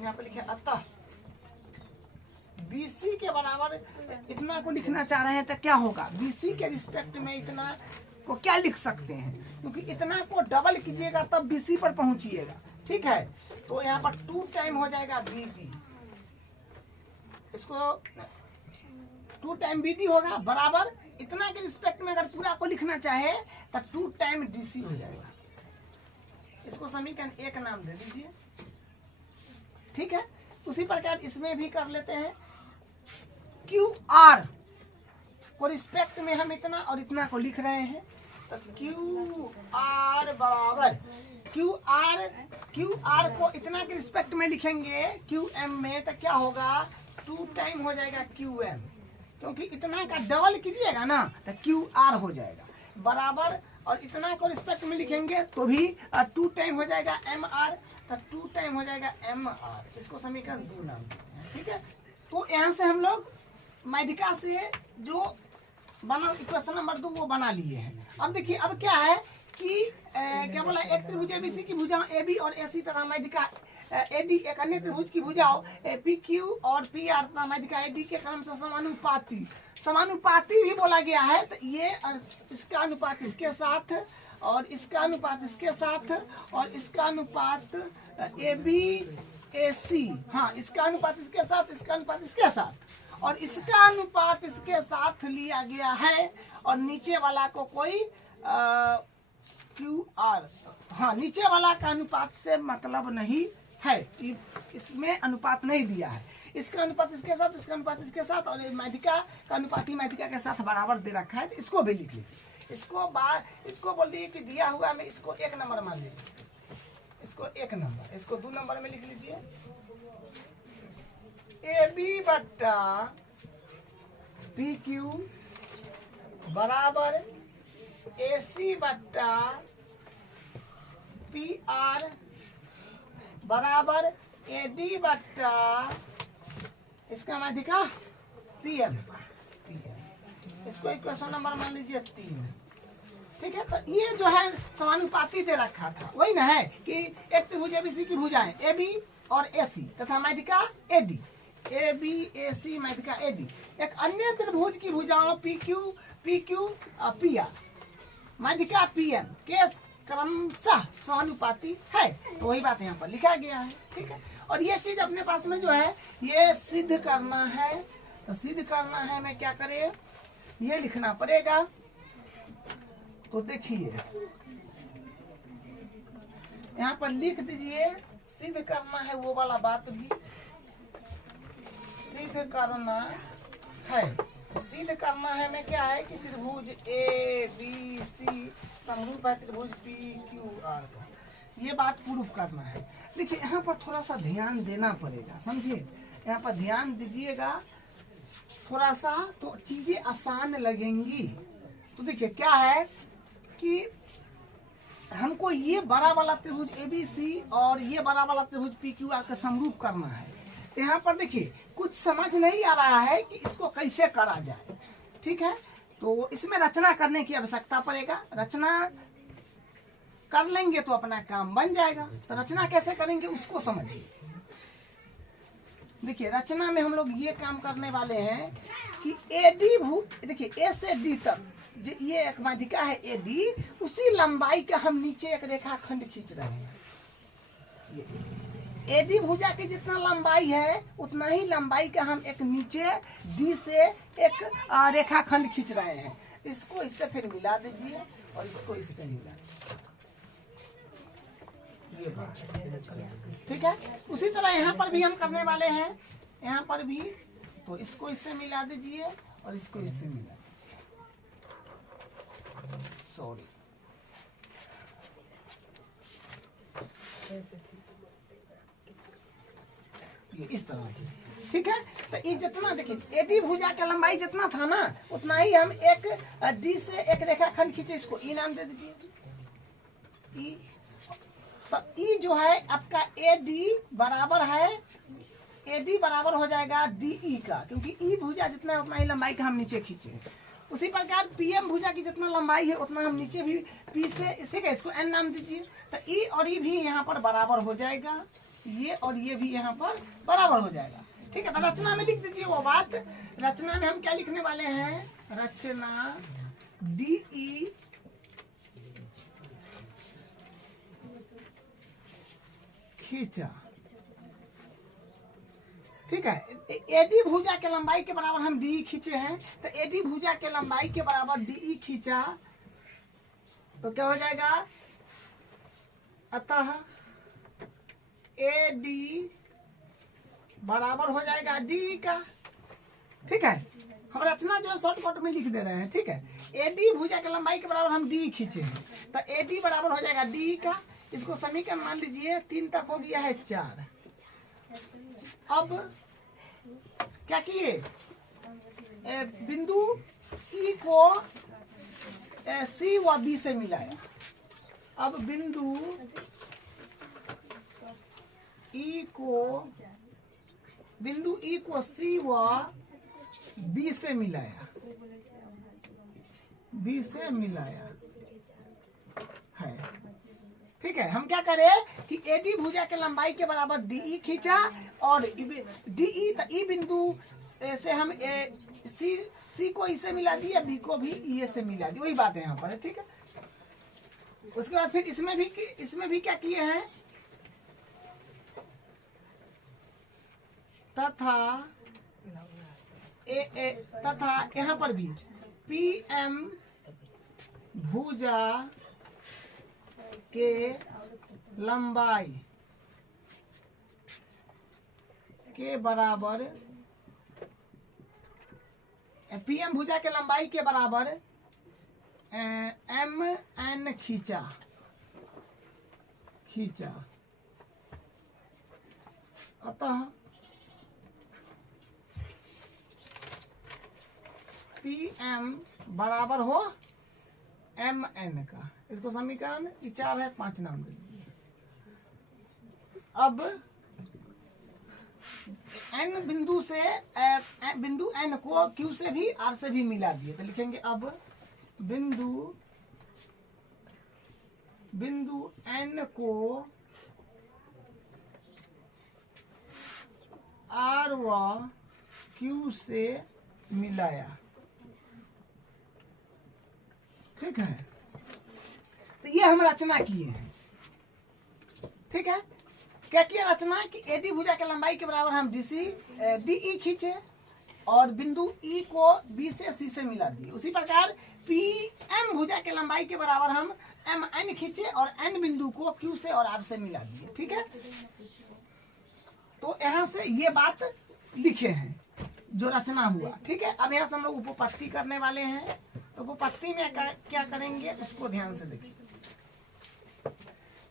यहाँ पे लिखे अतः BC के बराबर इतना को लिखना चाह रहे हैं। तो क्या होगा, BC के रिस्पेक्ट में इतना को क्या लिख सकते हैं, क्योंकि इतना को डबल कीजिएगा तब BC पर पहुंचिएगा। ठीक है, तो यहाँ पर 2 टाइम हो जाएगा BD। इसको 2 टाइम BD होगा बराबर इतना के रिस्पेक्ट में। अगर पूरा को लिखना चाहे तो 2 टाइम DC हो जाएगा। इसको समीकरण 1 नाम दे दीजिए। ठीक है, उसी प्रकार इसमें भी कर लेते हैं। QR को रिस्पेक्ट में हम इतना और इतना को लिख रहे हैं। तो QR बराबर QR को इतना के रिस्पेक्ट में लिखेंगे QM में। तो क्या होगा, 2 टाइम हो जाएगा QM, क्योंकि इतना का डबल कीजिएगा ना तो QR हो जाएगा बराबर। और इतना को रिस्पेक्ट में लिखेंगे तो भी 2 टाइम हो जाएगा MR। तो 2 टाइम हो जाएगा MR। इसको समीकरण 2 नाम देते हैं। ठीक है, तो यहाँ से हम लोग माध्यिका से जो बना इक्वेशन नंबर 2 वो बना लिए हैं। अब देखिए अब क्या है कि क्या बोला, एक त्रिभुज ABC की भुजाओं AB और AC तथा माध्यिका AD एक अन्य त्रिभुज की भुजाओं PQ और PR तथा माध्यिका AD के क्रम से समानुपाती भी बोला गया है। तो ये और इसका अनुपात इसके साथ और इसका अनुपात इसके साथ और इसका अनुपात AB AC, हाँ इसका अनुपात इसके साथ, इसका अनुपात इसके साथ और इसका अनुपात इसके साथ लिया गया है। और नीचे वाला को कोई QR, हाँ नीचे वाला का अनुपात से मतलब नहीं है, इसमें अनुपात नहीं दिया है। इसका अनुपात इसके साथ, इसका अनुपात इसके साथ और माध्यिका का अनुपात ही माध्यिका के साथ बराबर दे रखा है। तो इसको भी लिख लीजिए। इसको बोल दिए कि दिया हुआ में इसको 1 नंबर मान लीजिए, इसको 1 नंबर, इसको 2 नंबर में लिख लीजिए। AB बट्टा पी क्यू बराबर AC बट्टा PR बराबर AD बट्टा इसका माध्यिका PM। इसको इक्वेशन नंबर मान लीजिए 3। ठीक है, तो ये जो है समानुपाती दे रखा था, वही ना है कि एक त्रिभुज ABC की भुजाएं AB और AC तथा माध्यिका AD, AB AC माध्यिका AD। एक अन्य त्रिभुज की भुजाओं PQ और PR माध्यिका PM के क्रमशः समानुपाती है। तो वही बात यहाँ पर लिखा गया है। ठीक है, और ये चीज अपने पास में जो है ये सिद्ध करना है। तो सिद्ध करना है, मैं क्या करे, ये लिखना पड़ेगा। तो देखिए यहाँ पर लिख दीजिए, सिद्ध करना है वो वाला बात भी सिद्ध करना है। सिद्ध करना है में क्या है कि त्रिभुज ABC समरूप है त्रिभुज PQR का, ये बात प्रूफ करना है। देखिए यहाँ पर थोड़ा सा ध्यान देना पड़ेगा, समझिए, यहाँ पर ध्यान दीजिएगा थोड़ा सा, तो चीजें आसान लगेंगी। तो देखिए क्या है कि हमको ये बड़ा वाला त्रिभुज ABC और ये बड़ा वाला त्रिभुज PQR का समरूप करना है। यहाँ पर देखिए कुछ समझ नहीं आ रहा है कि इसको कैसे करा जाए। ठीक है, तो इसमें रचना करने की आवश्यकता पड़ेगा। रचना कर लेंगे तो अपना काम बन जाएगा। तो रचना कैसे करेंगे उसको समझिए। देखिए रचना में हम लोग ये काम करने वाले हैं कि AD देखिए A से D तक ये एक माध्यिका है AD, उसी लंबाई का हम नीचे एक रेखाखंड खींच रहे हैं। AD भुजा की जितना लंबाई है उतना ही लंबाई का हम एक नीचे D से एक रेखाखंड खींच रहे हैं। इसको इससे फिर मिला दीजिए और इसको इससे मिला दीजिए। ठीक है, उसी तरह यहाँ पर भी हम करने वाले हैं। यहाँ पर भी तो इसको इससे मिला दीजिए और इसको इससे मिला, सॉरी, ये इस तरह से। ठीक है, तो ये जितना देखिए AD भुजा का लंबाई जितना था ना उतना ही हम एक D से एक रेखाखंड खींचे, इसको E नाम दे दीजिए। E, तो E जो है आपका AD बराबर है, AD बराबर हो जाएगा DE का, क्योंकि E भुजा जितना है उतना ही लंबाई का हम नीचे खींचे। उसी प्रकार PM भुजा की जितना लंबाई है उतना हम नीचे भी P से इसको N नाम दीजिए। तो E और E भी यहाँ पर बराबर हो जाएगा, ये और ये भी यहाँ पर बराबर हो जाएगा। ठीक है, तो रचना में लिख दीजिए वो बात। रचना में हम क्या लिखने वाले हैं, रचना DE खींचा। ठीक है, AD भुजा के लंबाई के बराबर हम DE खींचे हैं, तो AD भुजा के लंबाई के बराबर DE खींचा तो क्या हो जाएगा, अतः AD बराबर हो जाएगा DE का। ठीक है, हम रचना जो है शॉर्टकट में लिख दे रहे हैं। ठीक है, AD भुजा के लंबाई के बराबर हम DE खींचे हैं, तो AD बराबर हो जाएगा DE का। इसको समीकरण मान लीजिए 3 तक हो गया है 4। अब क्या किए, बिंदु E को C व B से मिलाया। अब बिंदु E को C व B से मिलाया, B से मिलाया है। ठीक है, हम क्या करें कि AD भुजा के लंबाई के बराबर DE खींचा और DE E बिंदु से हम C को E से मिला दिया, B को भी E से मिला दिया, वही बात है यहाँ पर। ठीक है, उसके बाद फिर इसमें भी क्या किए हैं, तथा यहाँ पर भी PM भुजा के लंबाई के बराबर, PM भुजा के लंबाई के बराबर MN खींचा। अतः PM बराबर हो MN का। इसको समीकरण 4 है, 5 नाम दे दीजिए। अब N बिंदु से बिंदु N को Q से भी R से भी मिला दिए, तो लिखेंगे अब बिंदु N को R व Q से मिलाया, ठीक है। तो ये हम रचना किए हैं, ठीक है। क्या किया रचना कि AD भुजा के लंबाई के बराबर हम DE खींचे और बिंदु E को B से C से मिला दिए। उसी प्रकार PM भुजा के लंबाई के बराबर हम MN खींचे और N बिंदु को Q से और R से मिला दिए, ठीक है। तो यहाँ से ये बात लिखे हैं जो रचना हुआ, ठीक है। अब यहाँ से हम लोग उपपत्ति करने वाले हैं। तो उपपत्ति में क्या करेंगे उसको ध्यान से देखिए।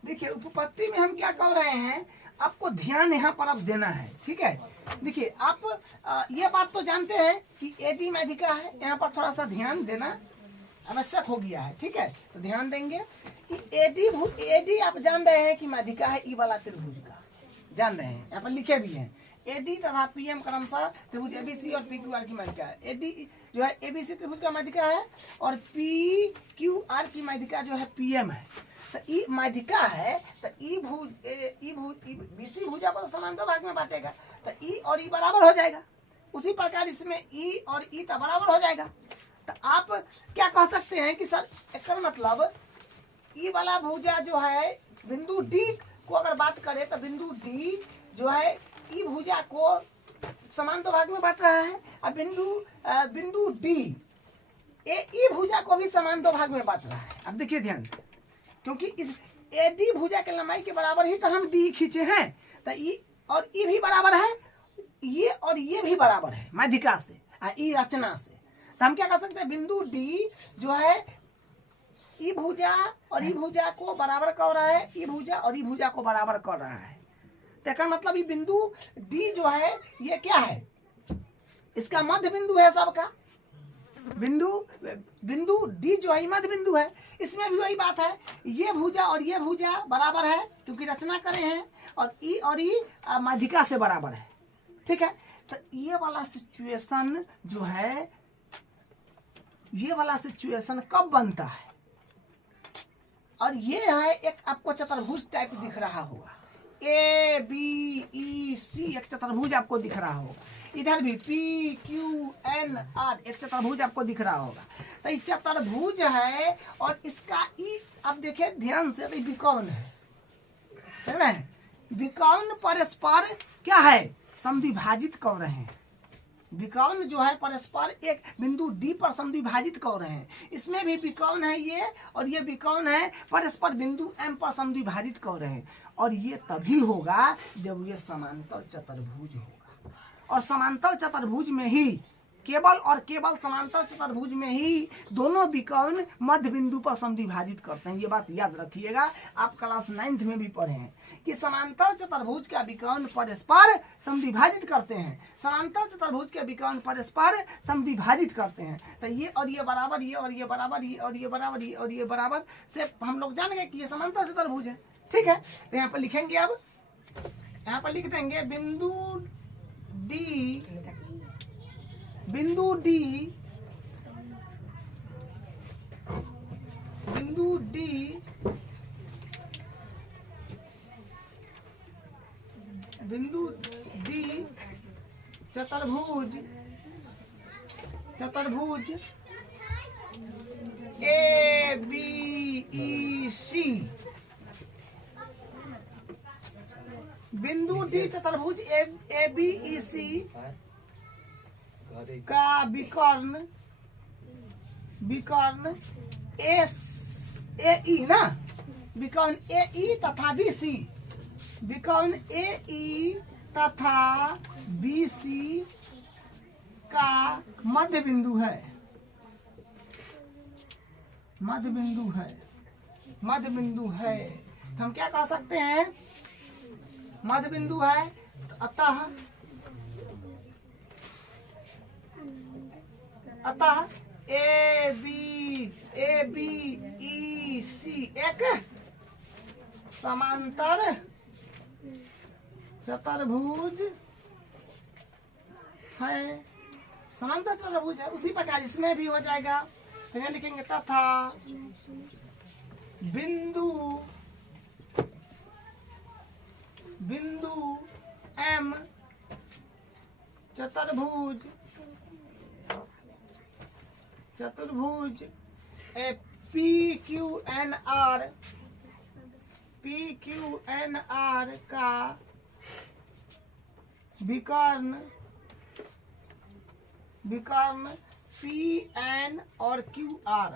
देखिए उपपत्ति में हम क्या कर रहे हैं, आपको ध्यान यहाँ पर अब देना है, ठीक है। देखिए आप ये बात तो जानते हैं कि AD माध्यिका है, यहाँ पर थोड़ा सा ध्यान देना आवश्यक हो गया है, ठीक है। तो ध्यान देंगे कि AD आप जान रहे हैं कि माध्यिका है ई वाला त्रिभुज का, जान रहे हैं, यहाँ पर लिखे भी हैं। AD तथा PM क्रमशः त्रिभुज ABC और PQR की माध्यिका है। AD जो है ABC त्रिभुज का माध्यिका है और PQR की माध्यिका जो है PM है। तो ई माध्यिका है तो BC भुजा को तो समान दो भाग में बांटेगा, तो E और E बराबर हो जाएगा। उसी प्रकार इसमें E और E तो बराबर हो जाएगा। तो आप क्या कह सकते हैं कि सर एक मतलब E वाला भुजा जो है बिंदु D को अगर बात करें तो बिंदु D जो है E भुजा को समान दो भाग में बांट रहा है और बिंदु D E भुजा को भी समान दो भाग में बांट रहा है। अब देखिए ध्यान से, क्योंकि इस AD भुजा के लंबाई के बराबर ही तो हम D खींचे हैं, तो E और E भी बराबर है, ये और ये भी बराबर है माध्यिका से E रचना से। तो हम क्या कर सकते हैं, बिंदु D जो है E भुजा और E भुजा को बराबर कर रहा है, E भुजा और E भुजा को बराबर कर रहा है। तो इसका मतलब ये बिंदु D जो है ये क्या है, इसका मध्य बिंदु है सबका। बिंदु D जो है मध्य बिंदु है। इसमें भी वही बात है, ये भुजा और ये भुजा बराबर है क्योंकि रचना करे हैं, और E माध्यिका से बराबर है, ठीक है। तो ये वाला सिचुएशन जो है, ये वाला सिचुएशन कब बनता है, और ये है एक आपको चतुर्भुज टाइप दिख रहा होगा, ABEC एक चतुर्भुज आपको दिख रहा होगा। इधर भी PQNR एक चतुर्भुज आपको दिख रहा होगा। तो ये चतुर्भुज है और इसका अब देखिए ध्यान से, तो विकर्ण है, है ना। विकर्ण परस्पर क्या है, समद्विभाजित कर रहे हैं। विकर्ण जो है परस्पर एक बिंदु D पर समद्विभाजित कर रहे हैं। इसमें भी विकर्ण है ये, और ये विकर्ण है परस्पर बिंदु M पर समद्विभाजित कर रहे हैं। और ये तभी होगा जब ये समांतर चतुर्भुज होगा, और समांतर चतुर्भुज में ही केवल समांतर चतुर्भुज में ही दोनों विकर्ण मध्य बिंदु पर समद्विभाजित करते हैं। ये बात याद रखिएगा, आप क्लास 9th में भी पढ़े हैं कि समांतर चतुर्भुज का विकर्ण परस्पर समद्विभाजित करते हैं। समांतर चतुर्भुज के विकर्ण परस्पर समद्विभाजित करते हैं। तो ये और ये बराबर, ये और ये बराबर, ये और ये बराबर, ये और ये बराबर से हम लोग जान गए कि ये समांतर चतुर्भुज है, ठीक है। तो यहाँ पर लिखेंगे, अब यहाँ पर लिख देंगे बिंदु D बिंदु D चतुर्भुज ABEC, बिंदु D चतुर्भुज ABEC का विकर्ण AE ना, विकर्ण AE तथा BC, विकर्ण AE तथा BC का मध्य बिंदु है, मध्य बिंदु है। तो हम क्या कह सकते हैं, मध्य बिंदु है, अतः अतः ए बी ई सी एक समांतर चतुर्भुज है, समांतर चतुर्भुज है। उसी प्रकार इसमें भी हो जाएगा। फिर लिखेंगे तथा बिंदु एम चतुर्भुज पी क्यू एन आर का विकर्ण पी एन और क्यू आर,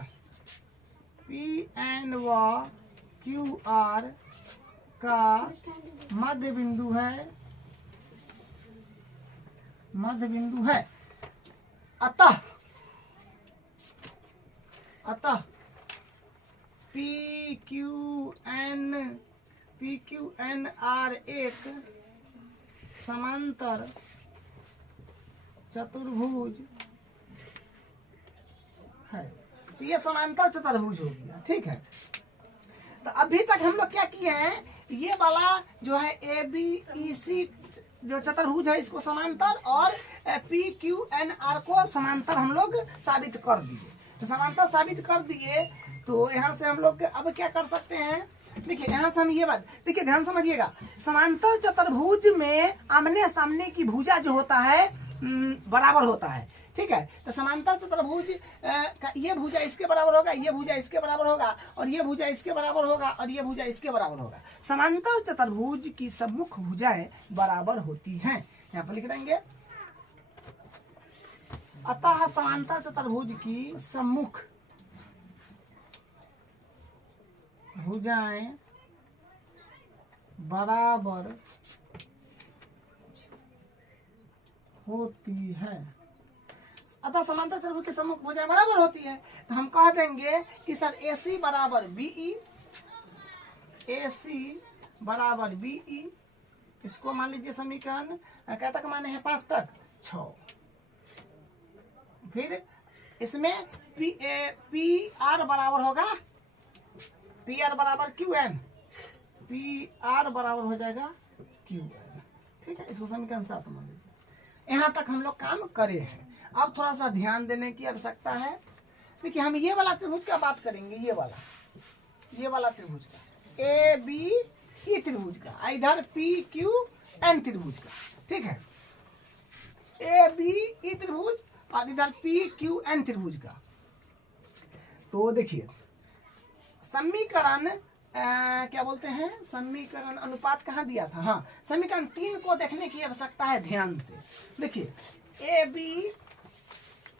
पी एन व क्यू आर का मध्य बिंदु है। अतः पी क्यू एन आर एक समांतर चतुर्भुज है। तो ये समांतर चतुर्भुज हो गया, ठीक है। तो अभी तक हम लोग क्या किए हैं, ये वाला जो है ए बी ई सी जो चतुर्भुज है इसको समांतर, और पी क्यू एन आर को समांतर हम लोग साबित कर दिए। तो समांतर साबित कर दिए तो यहाँ से हम लोग अब क्या कर सकते हैं, देखिए यहाँ से हम ये बात देखिए, ध्यान समझिएगा। समांतर चतुर्भुज में आमने सामने की भुजा जो होता है बराबर होता है, ठीक है। तो समांतर चतुर्भुज का ये भुजा इसके बराबर होगा, ये भुजा इसके बराबर होगा, और ये भुजा इसके बराबर होगा, और ये भुजा इसके बराबर होगा। समांतर चतुर्भुज की सम्मुख भुजाएं बराबर होती हैं। यहाँ पर लिख देंगे अतः समांतर चतुर्भुज की सम्मुख भुजाएं बराबर होती है। अतः समांतर चतुर्भुज की सम्मुख भुजाएं बराबर होती है। तो हम कह देंगे कि सर AC बराबर BE, AC बराबर BE। इसको मान लीजिए समीकरण क्या तक माने हैं, 5 तक 6। फिर इसमें पी आर बराबर होगा, पी आर बराबर क्यू एन, पी आर बराबर हो जाएगा क्यू एन, ठीक है। इसको समीकरण 7 मान लीजिए। यहाँ तक हम लोग काम करे हैं। अब थोड़ा सा ध्यान देने की आवश्यकता है। देखिए हम ये वाला त्रिभुज का बात करेंगे, ये वाला त्रिभुज का, ए बी ई त्रिभुज का, इधर पी क्यू एन त्रिभुज का, ठीक है। ए बी ई त्रिभुज और इधर पी क्यू एन त्रिभुज का। तो देखिए समीकरण क्या बोलते हैं, समीकरण अनुपात कहाँ दिया था, हाँ समीकरण 3 को देखने की आवश्यकता है ध्यान से। देखिए ए बी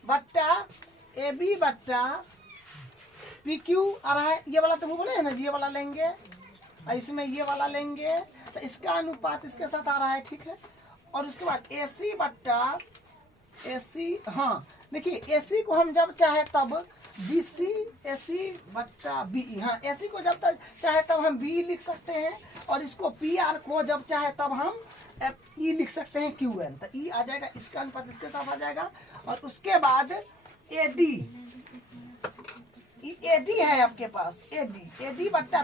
बट्टा पी क्यू आ रहा है, ये वाला तो वो बोले है ना, ये वाला लेंगे और इसमें ये वाला लेंगे, तो इसका अनुपात इसके साथ आ रहा है, ठीक है। और उसके बाद AC बट्टा AC, हाँ देखिए AC को हम जब चाहे तब BC AC बट्टा BE, हाँ AC को जब तक चाहे तब हम BE लिख सकते हैं, और इसको PR को जब चाहे तब हम E लिख सकते हैं QN। तो E आ जाएगा, इसका अनुपात इसके साथ आ जाएगा। और उसके बाद AD है आपके पास, AD बट्टा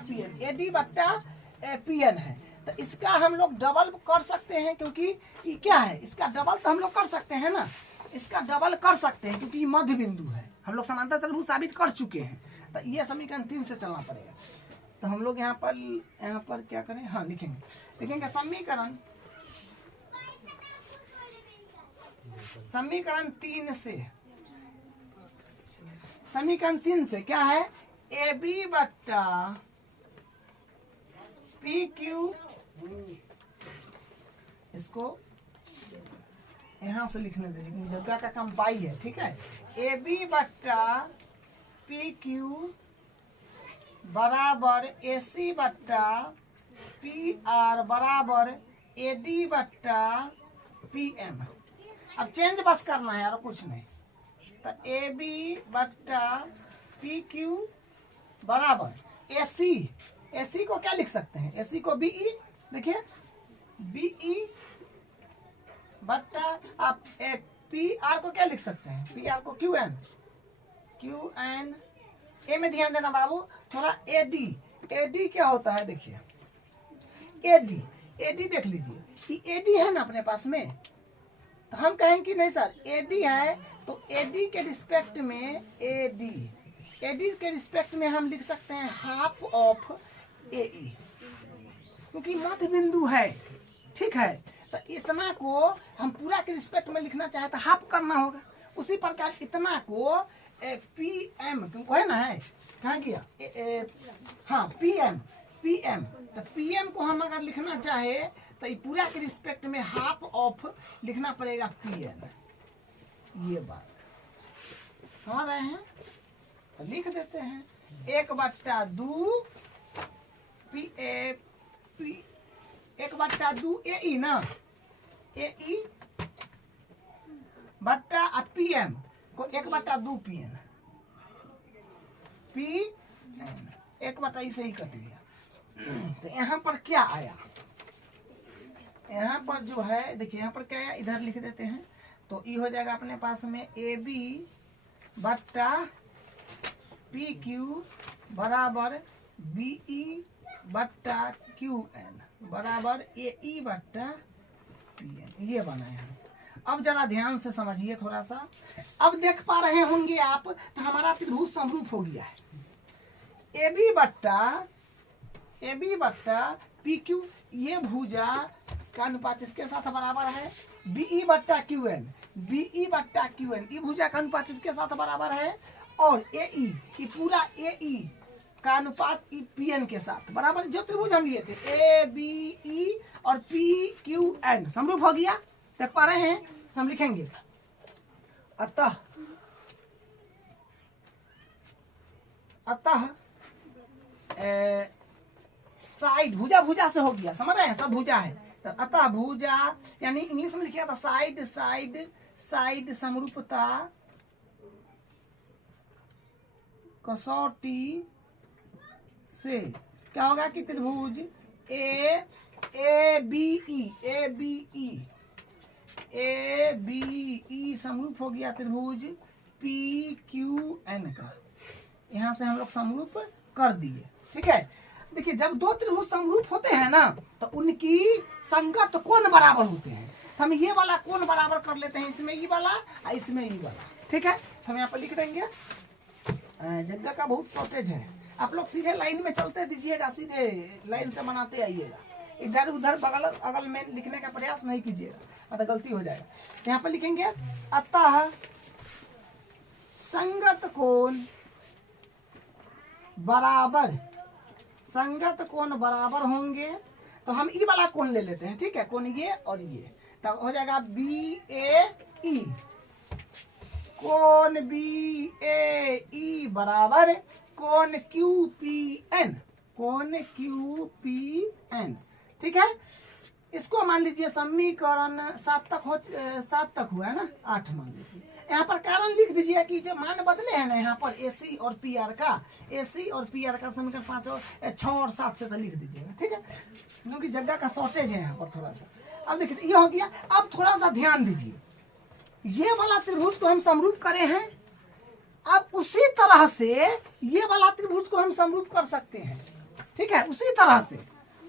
PN है। तो इसका हम लोग डबल कर सकते हैं, क्योंकि क्या है, इसका डबल तो हम लोग कर सकते हैं ना, इसका डबल कर सकते हैं क्योंकि मध्य बिंदु है। हम लोग समांतर चतुर्भुज साबित कर चुके हैं। तो ये समीकरण 3 से चलना पड़ेगा। तो हम लोग यहाँ पर क्या करें, हाँ लिखेंगे समीकरण 3 से क्या है, AB बट्टा PQ, इसको यहाँ से लिखने दीजिए, जगह का कम पाई है, ठीक है। AB बट्टा PQ बराबर AC बट्टा PR बराबर AD बट्टा PM। अब चेंज बस करना है और कुछ नहीं। तो AB बट्टा PQ बराबर AC को क्या लिख सकते हैं, AC को BE, देखिए BE बट्टा आप पी आर को क्या लिख सकते हैं, पी आर को क्यू एन, क्यू एन। ए में ध्यान देना बाबू थोड़ा। ए डी, ए डी क्या होता है देखिए, ए डी, ए डी देख लीजिए कि ए डी है ना अपने पास में, तो हम कहेंगे कि नहीं सर ए डी है, तो ए डी के रिस्पेक्ट में, ए डी के रिस्पेक्ट में हम लिख सकते हैं हाफ ऑफ ए ई, क्योंकि मध्य बिंदु है, ठीक है। तो इतना को हम पूरा के रिस्पेक्ट में लिखना चाहे तो हाफ करना होगा। उसी प्रकार इतना को पी एम है ना, है कहाँ गया, हाँ पी एम, पी एम, तो पी एम को हम अगर लिखना चाहे तो ये पूरा के रिस्पेक्ट में हाफ ऑफ लिखना पड़ेगा पी एम। ये बात समझ रहे हैं, तो लिख देते हैं 1/2 पी ए पी 1/2 ए ई ना, ए ई बट्टा पी एम को 1/2 पी एन, पी एन 1/2 से ही कट गया। तो यहाँ पर क्या आया, यहाँ पर जो है देखिए यहाँ पर क्या आया, इधर लिख देते हैं तो ये हो जाएगा अपने पास में ए बी बट्टा पी क्यू बराबर बी ई बट्टा क्यू एन बराबर ए ई बट्टा पी एन। ये बना यहाँ से। अब जरा ध्यान से समझिए थोड़ा सा। अब देख पा रहे होंगे आप, तो हमारा त्रिभुज समरूप हो गया है। ए बी बट्टा पी क्यू, ये भुजा का अनुपात इसके साथ बराबर है बी ई बट्टा क्यू एन, बी ई बट्टा क्यू एन, ई भुजा का अनुपात इसके साथ बराबर है, और ए ई, ये पूरा ए ई का अनुपात ई पी एन के साथ बराबर। जो त्रिभुज हम लिए थे ए बी ई और पी क्यू एन समरूप हो गया। देख पा रहे हैं, हम लिखेंगे अतः साइड, भुजा से हो गया, समझ रहे हैं, सब भुजा है। तो अतः भुजा यानी इंग्लिश में लिखा था साइड समरूपता कसौटी से क्या होगा कि त्रिभुज ए बी ई समरूप हो गया त्रिभुज पी क्यू एन का। यहाँ से हम लोग समरूप कर दिए, ठीक है। देखिए जब दो त्रिभुज समरूप होते हैं ना, तो उनकी संगत कोण बराबर होते हैं। हम ये वाला कोण बराबर कर लेते हैं, इसमें ई वाला और इसमें ई वाला, ठीक है। हम यहाँ पर लिख देंगे, जगह का बहुत शॉर्टेज है, आप लोग सीधे लाइन में चलते दीजिएगा, सीधे लाइन से बनाते आइएगा, इधर उधर बगल अगल में लिखने का प्रयास नहीं कीजिएगा, तो गलती हो जाएगा। यहाँ पर लिखेंगे अतः संगत कोण बराबर होंगे। तो हम ई वाला कोण ले लेते हैं, ठीक है, कोण ये और ये, तो हो जाएगा बी ए ई, कोण बी ए ई बराबर कोण क्यू पी एन, ठीक है। इसको मान लीजिए समीकरण 7 तक हुआ है ना, 8 मान लीजिए। यहाँ पर कारण लिख दीजिए कि जो मान बदले हैं ना यहाँ पर एसी और पीआर का, समीकरण 5 6 और 7 से तो लिख दीजिएगा, ठीक है, क्योंकि जगह का शॉर्टेज है यहाँ पर थोड़ा सा। अब देखिए ये हो गया। अब थोड़ा सा ध्यान दीजिए, ये वाला त्रिभुज को हम समरूप करे हैं, अब उसी तरह से ये वाला त्रिभुज को हम समरूप कर सकते हैं, ठीक है, उसी तरह से,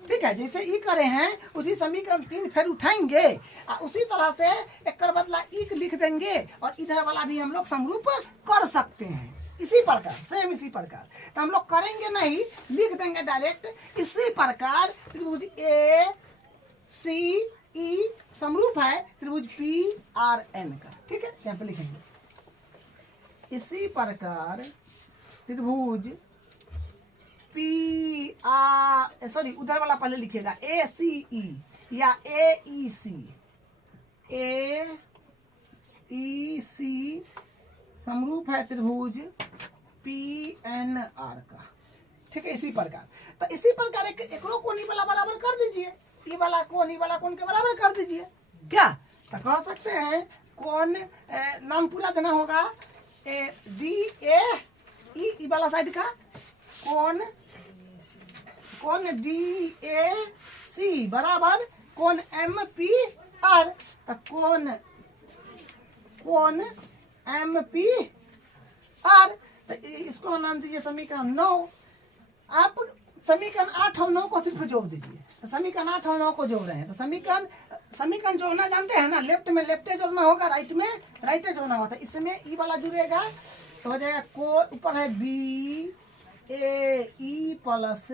ठीक है, जैसे ई करे हैं उसी समीकरण 3 फिर उठाएंगे, उसी तरह से एक बदला ई लिख देंगे, और इधर वाला भी हम लोग समरूप कर सकते हैं इसी प्रकार, सेम इसी प्रकार। तो हम लोग करेंगे नहीं, लिख देंगे डायरेक्ट। इसी प्रकार त्रिभुज ए सी ई समरूप है त्रिभुज पी आर एन का, ठीक है, यहाँ पे लिखेंगे। इसी प्रकार त्रिभुज पी आर, सॉरी उधर वाला पहले लिखिएगा, ए सी ई या ए ई सी समरूप है त्रिभुज पी एन आर का, ठीक है। इसी प्रकार, तो इसी प्रकार एक कोणी वाला बराबर कर दीजिए, ई वाला कोण के बराबर कर दीजिए, क्या तो कह सकते हैं। कोण नाम पूरा देना होगा, डी ए ई वाला साइड का कोण डी ए सी बराबर कोण एम पी आर, तो कोण कोण MPR। तो इसको नाम दीजिए समीकरण 9। आप समीकरण 8 और 9 को सिर्फ जोड़ दीजिए। तो समीकरण 8 और 9 को जोड़ रहे हैं। तो समीकरण जोड़ना जानते हैं ना, लेफ्ट में लेफ्टे जोड़ना होगा, राइट में राइटे जोड़ना होगा। तो इसमें ई वाला जुड़ेगा तो हो जाएगा कोण, ऊपर है BAE प्लस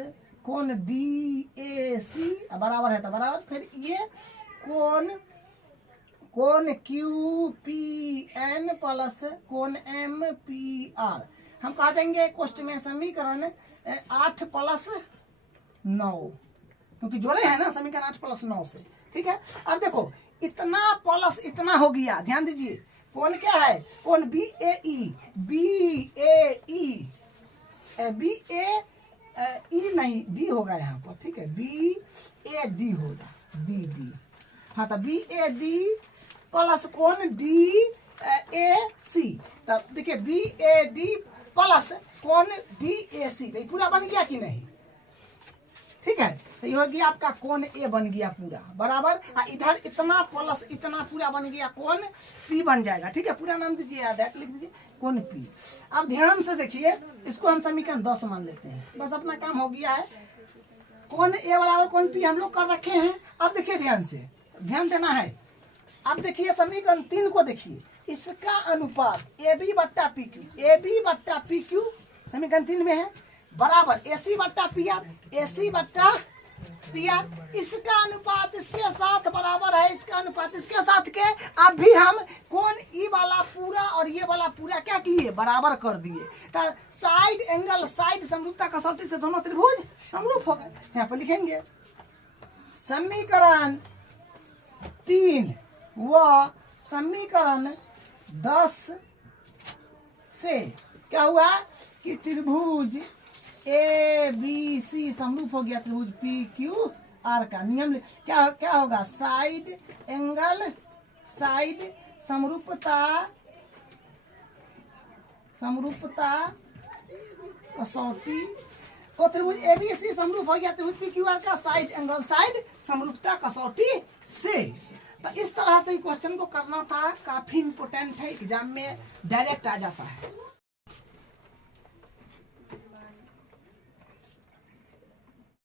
कोण DAC बराबर है तो बराबर, फिर ये कोण QPN प्लस कोण MPR। हम कहा देंगे क्वेश्चन में समीकरण 8 प्लस 9, क्योंकि जोड़े हैं ना समीकरण 8 प्लस 9 से। ठीक है, अब देखो इतना प्लस इतना हो गया, ध्यान दीजिए। कौन क्या है, कौन BAE नहीं D होगा यहाँ पर। ठीक है, BAD होगा, D। हाँ तो BAD प्लस कौन DAC। तब देखिए BAD प्लस कौन DAC, तो पूरा बन गया कि नहीं। ठीक है, तो ये हो गया आपका कोण A बन गया पूरा बराबर। इधर इतना प्लस इतना पूरा बन गया, कोण P बन जाएगा। ठीक है, पूरा नाम दीजिए, याद है लिख दीजिए कोण P। अब ध्यान से देखिए, इसको हम समीकरण 10 मान लेते हैं, बस अपना काम हो गया है। कोण A बराबर कोण P हम लोग कर रखे हैं। अब देखिए ध्यान से, ध्यान देना है। अब देखिए समीकरण 3 को देखिए, इसका अनुपात AB बट्टा PQ समीकरण 3 में है बराबर AC बट्टा PR। इसका अनुपात इसके साथ बराबर है, इसका अनुपात इसके साथ के। अब भी हम कोण ई वाला पूरा और ये वाला पूरा क्या किए, बराबर कर दिए। तो साइड एंगल, साइड समरूपता कसौटी से दोनों त्रिभुज समरूप हो गए। यहाँ पर लिखेंगे समीकरण 3 व समीकरण 10 से क्या हुआ कि त्रिभुज ABC समरूप हो गया त्रिभुज PQR का। नियम क्या होगा, साइड एंगल, साइड समरूपता कसौटी। तो त्रिभुज ABC समरूप हो गया त्रिभुज PQR का साइड एंगल, साइड समरूपता कसौटी से। तो इस तरह से क्वेश्चन को करना था, काफी इंपोर्टेंट है, एग्जाम में डायरेक्ट आ जाता है।